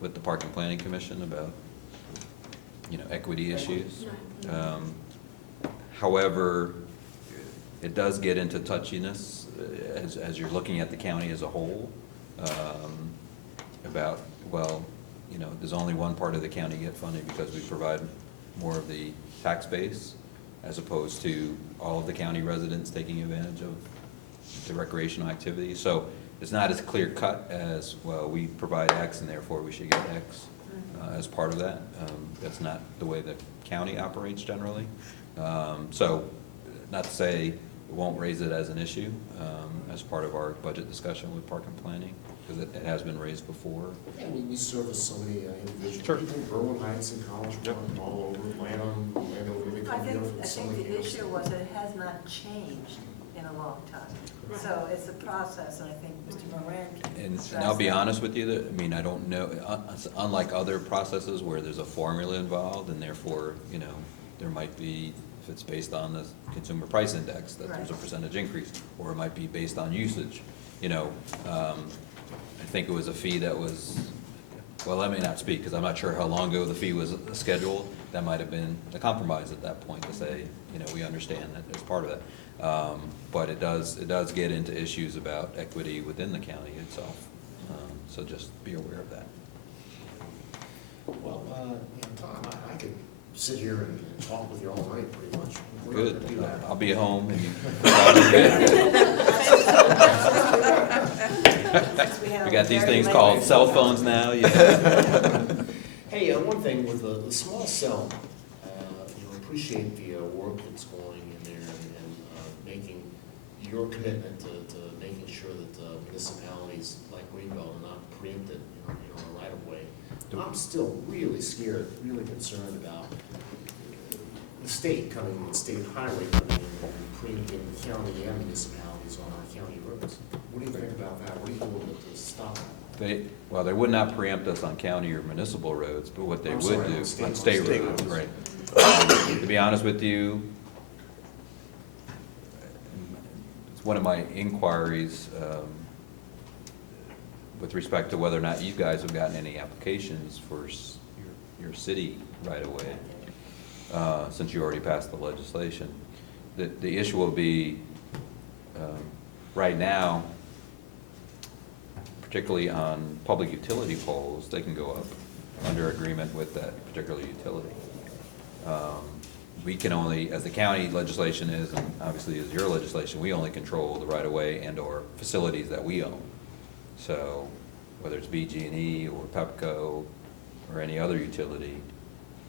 with the Park and Planning Commission about, equity issues. However, it does get into touchiness as you're looking at the county as a whole about, well, does only one part of the county get funded because we provide more of the tax base as opposed to all of the county residents taking advantage of the recreational activities. So it's not as clear cut as, well, we provide X and therefore we should get X as part of that. That's not the way the county operates generally. So not to say we won't raise it as an issue as part of our budget discussion with Park and Planning, because it has been raised before. Yeah, we service so many individuals. Sure. People in Berlin Heights and College Park and all over, Landover, they I come here think, from I so think many the camps. issue was that it has not changed in a long time. Right. So it's a process, and I think Mr. Moran can And stress I'll be that. honest with you, I don't know, unlike other processes where there's a formula involved, and therefore, there might be, if it's based on the consumer price index, that there's a Right. percentage increase, or it might be based on usage. I think it was a fee that was, well, let me not speak, because I'm not sure how long ago the fee was scheduled. That might have been a compromise at that point to say, we understand that as part of that. But it does get into issues about equity within the county itself. So just be aware of that. Well, Tom, I could sit here and talk with you all night, pretty much. We're not Good. gonna do that. I'll be home and you provide we got these things called cell phones now. Hey, one thing with the small cell, appreciate the work that's going in there and making your commitment to making sure that municipalities like Greenbelt are not preempted, in a right of way. I'm still really scared, really concerned about the state highway coming in and preempting the county and municipalities on our county roads. What do you think about that? What are you doing to stop that? They would not preempt us on county or municipal roads, but what they I'm would sorry, do on on state state roads. roads, right. To be honest with you, it's one of my inquiries with respect to whether or not you guys have gotten any applications for your city right away, since you already passed the legislation. The issue will be, right now, particularly on public utility poles, they can go up under agreement with that particular utility. We can only, as the county legislation is, and obviously as your legislation, we only control the right-of-way and/or facilities that we own. So whether it's BG&E or Pepco or any other utility,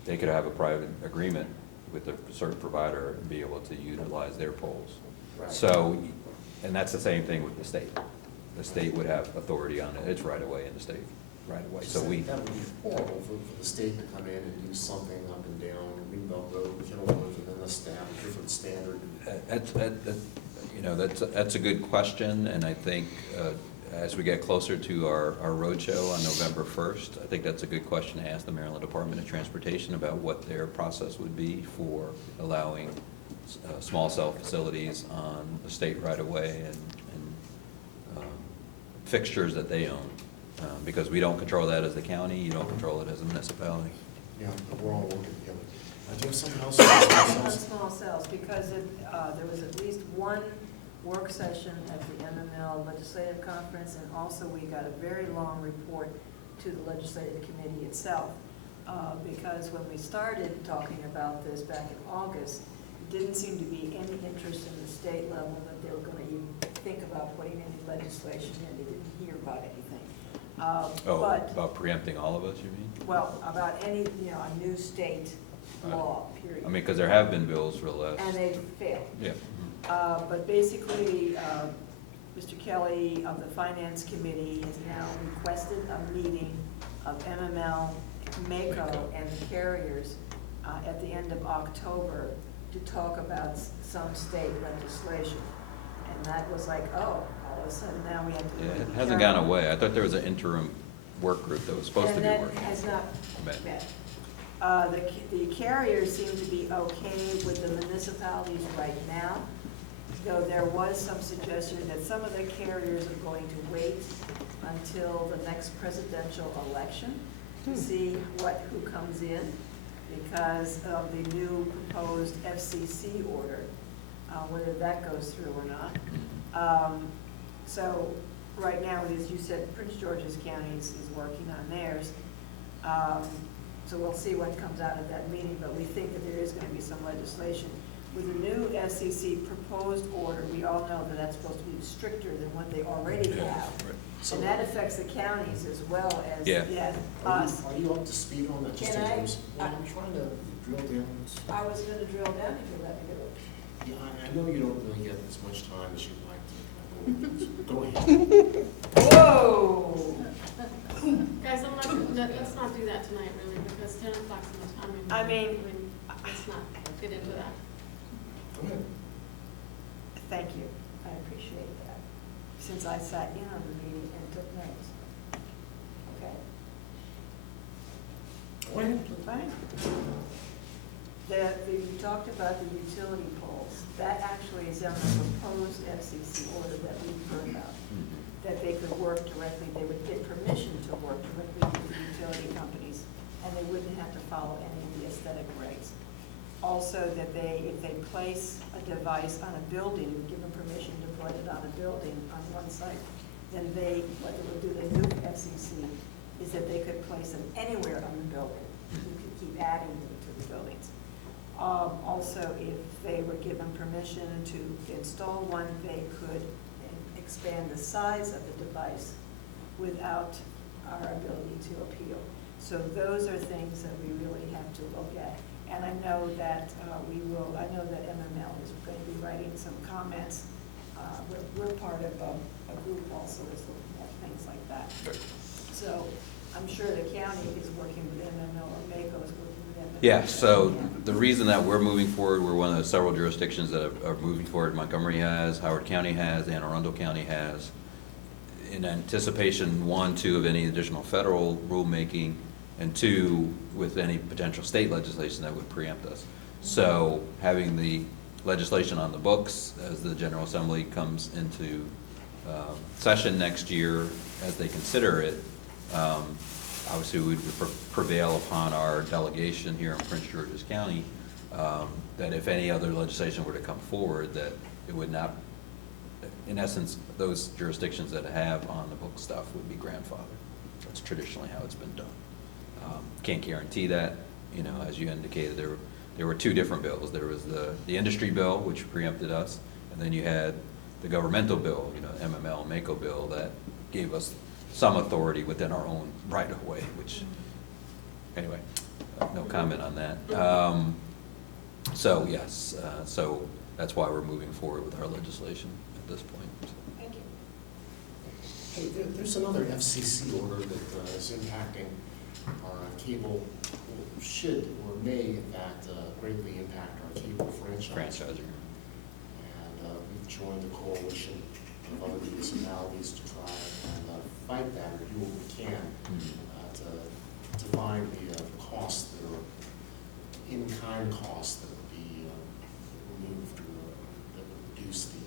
they could have a private agreement with a certain provider and be able to utilize their poles. Right. So, and that's the same thing with the state. The state would have authority on it, it's right-of-way in the state, right-of-way. So That would be horrible for the state to come in and do something up and down Greenbelt Road, within a different standard. That's a good question, and I think as we get closer to our roadshow on November 1st, I think that's a good question to ask the Maryland Department of Transportation about what their process would be for allowing small cell facilities on the state right-of-way and fixtures that they own. Because we don't control that as the county, you don't control it as a municipality. Yeah, but we're all working together. Do you have something else? On small cells, because there was at least one work session at the MML Legislative Conference, and also we got a very long report to the Legislative Committee itself. Because when we started talking about this back in August, it didn't seem to be any interest in the state level that they were going to think about putting any legislation in, they didn't hear about anything. Oh, But, about preempting all of us, you mean? well, about any, a new state law, period. I mean, because there have been bills for the last. And they failed. Yeah. But basically, Mr. Kelly of the Finance Committee has now requested a meeting of MML, MACO, and the carriers at the end of October to talk about some state legislation. And that was like, oh, all of a sudden now we have to. Yeah, it be hasn't gone careful. away. I thought there was an interim work group that was supposed to be And working. that has not Met. met. The carriers seem to be okay with the municipalities right now, though there was some suggestion that some of the carriers are going to wait until the next presidential election to see who comes in because of the new proposed FCC order, whether that goes through or not. So right now, as you said, Prince George's County is working on theirs. So we'll see what comes out of that meeting, but we think that there is going to be some legislation. With the new FCC proposed order, we all know that that's supposed to be stricter than what they already have. So And that affects the counties as well as, Yeah. us. Are you up to speed on that? Just Can in I- terms- Well, I'm trying to drill down. I was going to drill down if you let me do it. Yeah, I know you don't really get as much time as you'd like to. Go ahead. Whoa! Guys, let's not do that tonight, really, because 10 o'clock's enough time. I mean, let's not get into that. Go ahead. Thank you, I appreciate that, since I sat in on the meeting and took notes. Okay? Go ahead. Fine. You talked about the utility poles, that actually is on the proposed FCC order that we've heard about, that they could work directly, they would get permission to work directly with the utility companies, and they wouldn't have to follow any of the aesthetic regs. Also, that if they place a device on a building, give them permission to put it on a building on one site, then what they would do, the new FCC, is that they could place them anywhere on the building. You could keep adding them to the buildings. Also, if they were given permission to install one, they could expand the size of the device without our ability to appeal. So those are things that we really have to look at. And I know that I know that MML is going to be writing some comments. We're part of a group also that's looking at things like that. So I'm sure the county is working with MML, or MACO is working with MML. Yeah, so the reason that we're moving forward, we're one of the several jurisdictions that are moving forward. Montgomery has, Howard County has, Anne Arundel County has. In anticipation, one, two, of any additional federal rulemaking, and two, with any potential state legislation that would preempt us. So having the legislation on the books as the General Assembly comes into session next year, as they consider it, obviously we would prevail upon our delegation here in Prince George's County, that if any other legislation were to come forward, that it would not, in essence, those jurisdictions that have on the book stuff would be grandfathered. That's traditionally how it's been done. Can't guarantee that, as you indicated, there were two different bills. There was the industry bill, which preempted us, and then you had the governmental bill, MML, MACO bill, that gave us some authority within our own right of way, which, anyway, no comment on that. So yes, so that's why we're moving forward with our legislation at this point. Thank you. Hey, there's another FCC order that is impacting our cable, should or may in fact greatly impact our cable franchise. Franchising. And we've joined a coalition of other municipalities to try and fight that or do what we can to find the costs that are in-kind costs that would be removed or that would reduce the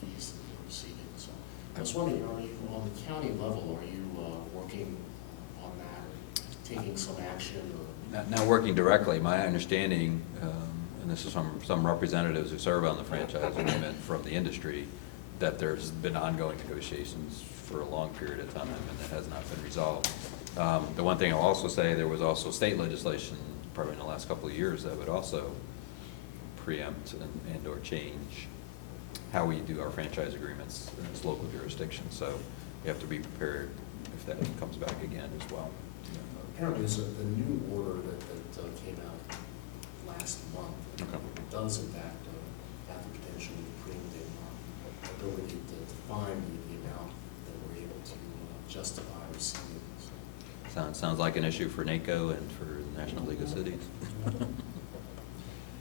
fees that we're receiving. So I was wondering, are you, on the county level, are you working on that, or taking some action? Or? Not working directly, my understanding, and this is from some representatives who serve on the franchise agreement from the industry, that there's been ongoing negotiations for a long period of time, and that has not been resolved. The one thing I'll also say, there was also state legislation, probably in the last couple of years, that would also preempt and or change how we do our franchise agreements in this local jurisdiction. So we have to be prepared if that comes back again as well. Apparently, there's the new order that came out last month. Okay. It does in fact have the potential to preempt ability to define the amount that we're able to justify receiving. Sounds like an issue for NACO and for the National League of Cities.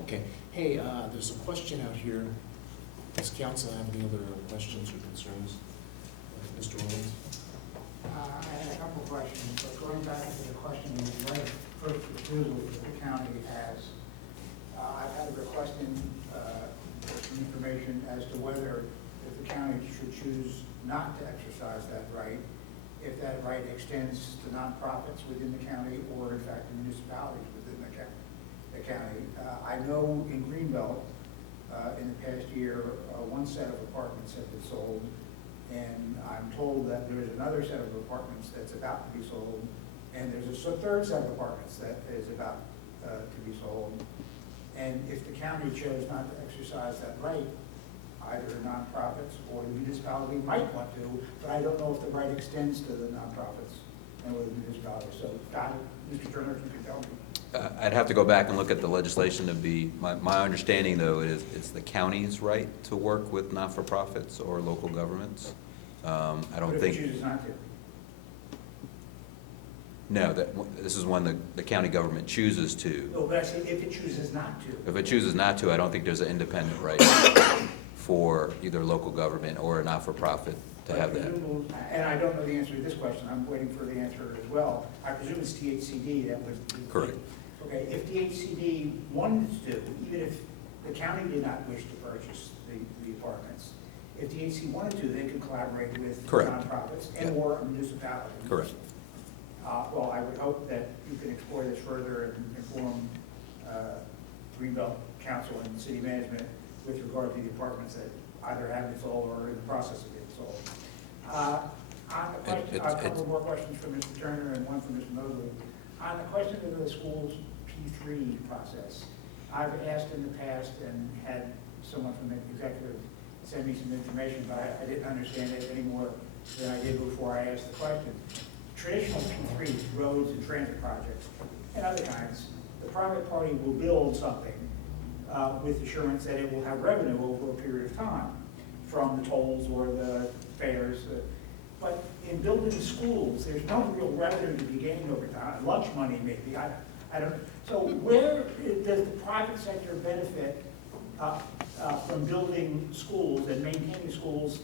Okay, hey, there's a question out here. Does council have any other questions or concerns? Mr. Williams? I had a couple of questions, but going back to the question of the right of first refusal that the county has, I've had a request for some information as to whether if the county should choose not to exercise that right, if that right extends to nonprofits within the county or in fact municipalities within the county. I know in Greenbelt, in the past year, one set of apartments have been sold, and I'm told that there is another set of apartments that's about to be sold, and there's a third set of apartments that is about to be sold. And if the county chose not to exercise that right, either nonprofits or the municipality might want to, but I don't know if the right extends to the nonprofits and with the municipality. So, Mr. Turner, if you can tell me. I'd have to go back and look at the legislation to be, my understanding though is it's the county's right to work with not-for-profits or local governments. I don't What if think. it chooses not to? No, this is when the county government chooses to. No, but I say if it chooses not to. If it chooses not to, I don't think there's an independent right for either local government or a not-for-profit to have that. And I don't know the answer to this question, I'm waiting for the answer as well. I presume it's THCD that was. Correct. Okay, if THCD wanted to, even if the county did not wish to purchase the apartments, if THC wanted to, they could collaborate with Correct. nonprofits Yeah. and or a municipality. Correct. Well, I would hope that you can explore this further and inform Greenbelt Council and city management with regard to the apartments that either have been sold or are in the process of being sold. On the question, a couple more questions from Mr. Turner and one from Mr. Mosley. On the question of the school's P3 process, I've asked in the past and had someone from the executive send me some information, but I didn't understand it any more than I did before I asked the question. Traditional P3s, roads and transit projects, and other kinds, the private party will build something with assurance that it will have revenue over a period of time from the tolls or the fares. But in building schools, there's no real revenue to be gained over time. Lunch money maybe, I don't know. So where does the private sector benefit from building schools and maintaining schools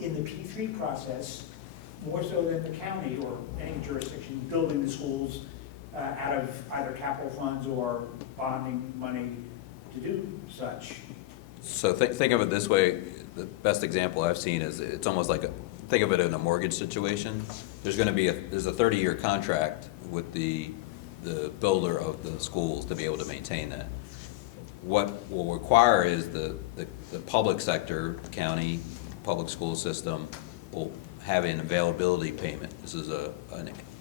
in the P3 process more so than the county or any jurisdiction building the schools out of either capital funds or bonding money to do such? So think of it this way, the best example I've seen is it's almost like think of it in a mortgage situation. There's going to be there's a 30-year contract with the builder of the schools to be able to maintain that. What will require is the public sector, county, public school system will have an availability payment. This is a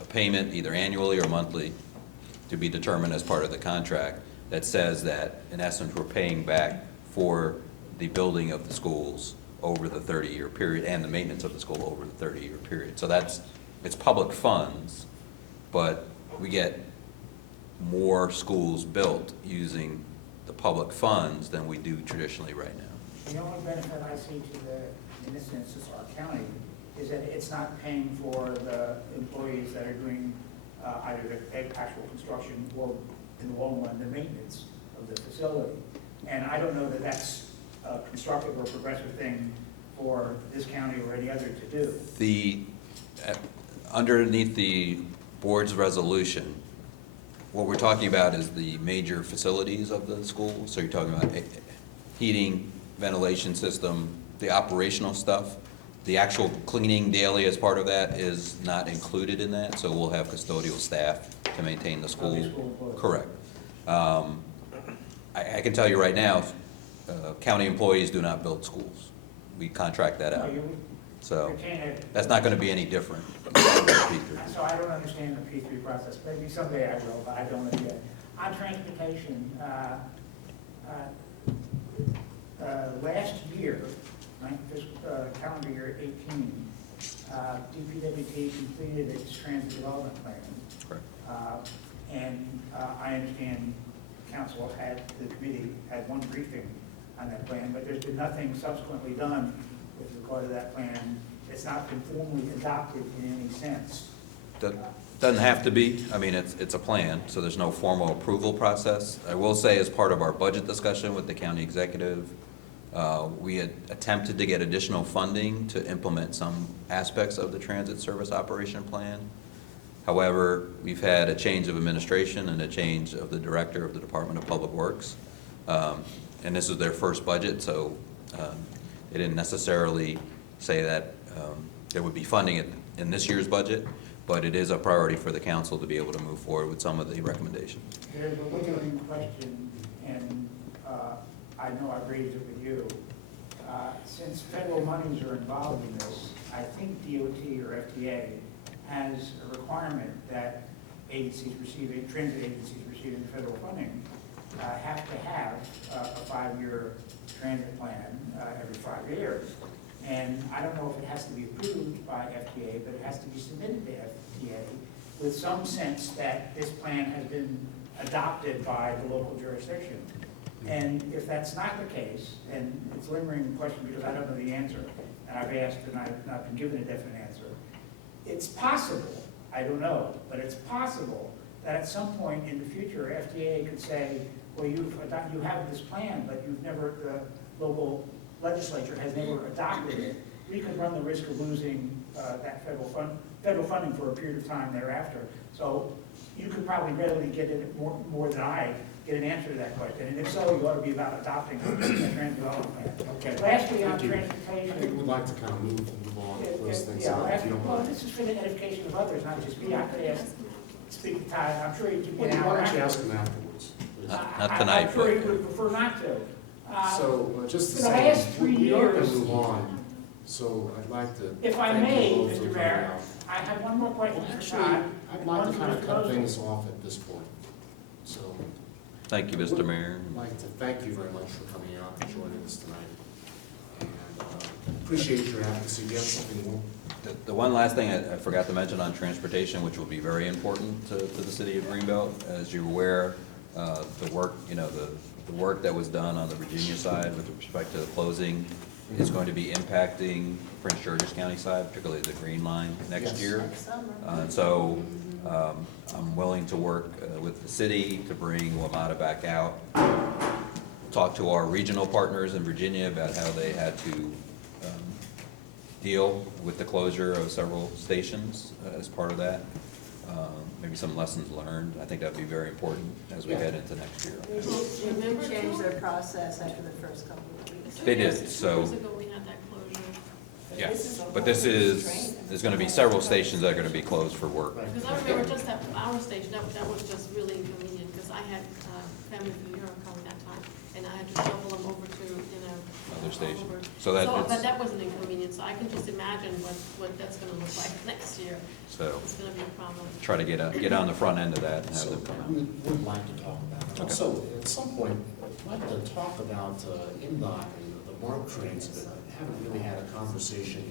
payment either annually or monthly to be determined as part of the contract that says that in essence we're paying back for the building of the schools over the 30-year period and the maintenance of the school over the 30-year period. So it's public funds, but we get more schools built using the public funds than we do traditionally right now. The only benefit I see to in this instance, our county, is that it's not paying for the employees that are doing either the actual construction or, in the long run, the maintenance of the facility. And I don't know that that's a constructive or progressive thing for this county or any other to do. Underneath the board's resolution, what we're talking about is the major facilities of the school. So you're talking about heating, ventilation system, the operational stuff. The actual cleaning daily as part of that is not included in that, so we'll have custodial staff to maintain the school. Correct. I can tell you right now, county employees do not build schools. We contract that out. So that's not going to be any different. So I don't understand the P3 process. Maybe someday I will, but I don't know yet. On transportation, last year, calendar year 18, DPWT completed its transit development plan. Correct. And I understand council the committee had one briefing on that plan, but there's been nothing subsequently done with regard to that plan. It's not been formally adopted in any sense. Doesn't have to be. I mean, it's a plan, so there's no formal approval process. I will say, as part of our budget discussion with the county executive, we had attempted to get additional funding to implement some aspects of the transit service operation plan. However, we've had a change of administration and a change of the director of the Department of Public Works. And this is their first budget, so they didn't necessarily say that there would be funding in this year's budget, but it is a priority for the council to be able to move forward with some of the recommendations. There's a lingering question, and I know I've raised it with you. Since federal monies are involved in this, I think DOT or FTA has a requirement that transit agencies receiving federal funding have to have a 5-year transit plan every 5 years. And I don't know if it has to be approved by FTA, but it has to be submitted to FTA with some sense that this plan has been adopted by the local jurisdiction. And if that's not the case, and it's a lingering question because I don't know the answer, and I've asked and I've not been given a definite answer, it's possible, I don't know, but it's possible that at some point in the future, FTA could say, well, you have this plan, but the local legislature has never adopted it. We could run the risk of losing that federal funding for a period of time thereafter. So you could probably readily get it more than I get an answer to that question. And if so, you ought to be about adopting a transit development plan. Okay. Lastly, on Thank you. transportation. I think we'd like to kind of move on with those things. Yeah, if you don't well, mind. this is for the edification of others, not just me. I could speak to Todd. I'm sure he could Why get an hour. don't you ask him afterwards? Not tonight, I'm sure he but would prefer not to. So, just to for the last say, 3 we are going to years- move on, so I'd like to. If I thank may, you both for Mr. coming Mayor, out. I have one more question for Actually, Todd. I'd One like to for kind of Mr. cut Mosley. things off at this point. So, thank you, Mr. Mayor. I'd like to thank you very much for coming out and joining us tonight. And appreciate your advocacy. Do you have something more? The one last thing I forgot to mention on transportation, which will be very important to the city of Greenbelt, as you're aware, the work, the work that was done on the Virginia side with respect to the closing is going to be impacting Prince George's County side, particularly the Green Line next Yes. year. Next summer. And so I'm willing to work with the city to bring WMATA back out, talk to our regional partners in Virginia about how they had to deal with the closure of several stations as part of that. Maybe some lessons learned. I think that'd be very important as we head into next year. They did change their process after the first couple of weeks. They did, 2 so- years ago, we had that closure. Yeah, but there's gonna be several stations that are gonna be closed for work. Because I remember just at our station, that was just really inconvenient, because I had family from Europe coming that time, and I had to shuffle them over to, Other station. all over. So that But it's, that was an inconvenience, so I can just imagine what that's gonna look like next year. so It's gonna be a problem. try to get on the front end of that and have So them come out. we would like to talk about it. Okay. Also, at some point, I'd like to talk about NDOT and the MARC trains, but I haven't really had a conversation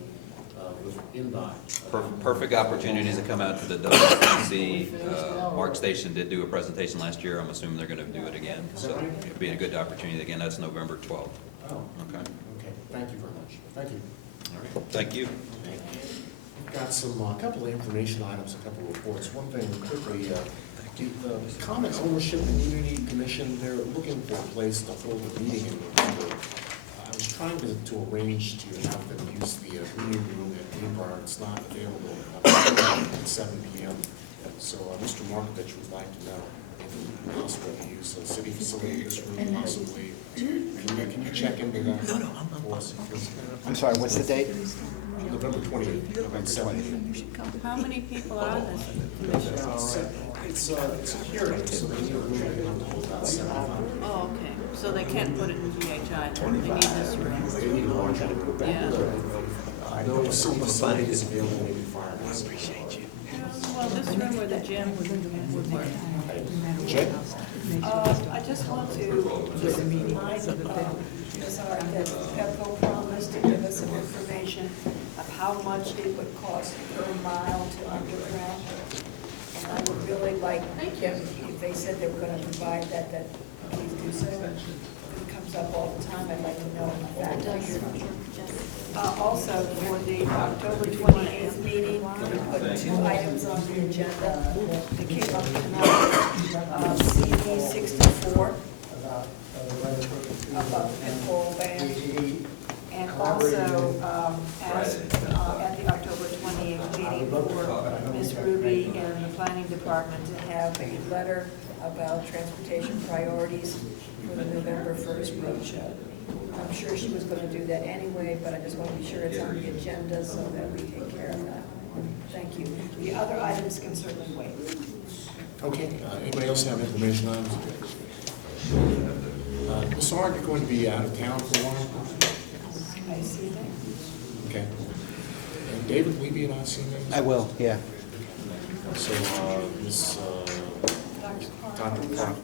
with NDOT. Perfect opportunity to come out to the WCC. Mark Station did do a presentation last year. I'm assuming they're gonna do it again. So it'd be a good opportunity. Again, that's November 12th. Oh, Okay. okay, thank you very much. Thank you. All right. Thank you. We've got a couple of information items, a couple of reports. One thing quickly, the Common Ownership Community Commission, they're looking for a place to hold a meeting in November. I was trying to arrange to have them use the meeting room at Greenbrier. It's not available at 7 p.m. So Mr. Markovich would like to know if it would be possible to use a city facility, this room possibly. Can you check into that? No, I'm I'm sorry, what's the date? November 20th, November 7th. How many people are on this commission? It's a hearing, so they need a room to hold about 75. Oh, okay, so they can't put it in GHI, they need this room. They need a larger room. Yeah. No city facility is available, maybe firehouse. Well, this room or the gym would work. Jay? I just want to just remind, sorry, that Pepco promised us to give us some information of how much it would cost per mile to underground. And I would really like, if they said they were gonna provide that, please do so. It comes up all the time, I'd like to know in fact. Also, for the October 28th meeting, we put 2 items on the agenda that came up tonight. CD 64, about the pinball ban. And also, at the October 28th meeting, for Ms. Ruby and the planning department to have a letter about transportation priorities for the November 1st roadshow. I'm sure she was gonna do that anyway, but I just want to be sure it's on the agenda so that we take care of that. Thank you. The other items can certainly wait. Okay, anybody else have information on it? Is Margaret going to be out of town for a while? I see that. Okay. And David, will you be at ICMA? I will, yeah. So, Ms. Dr. Clark.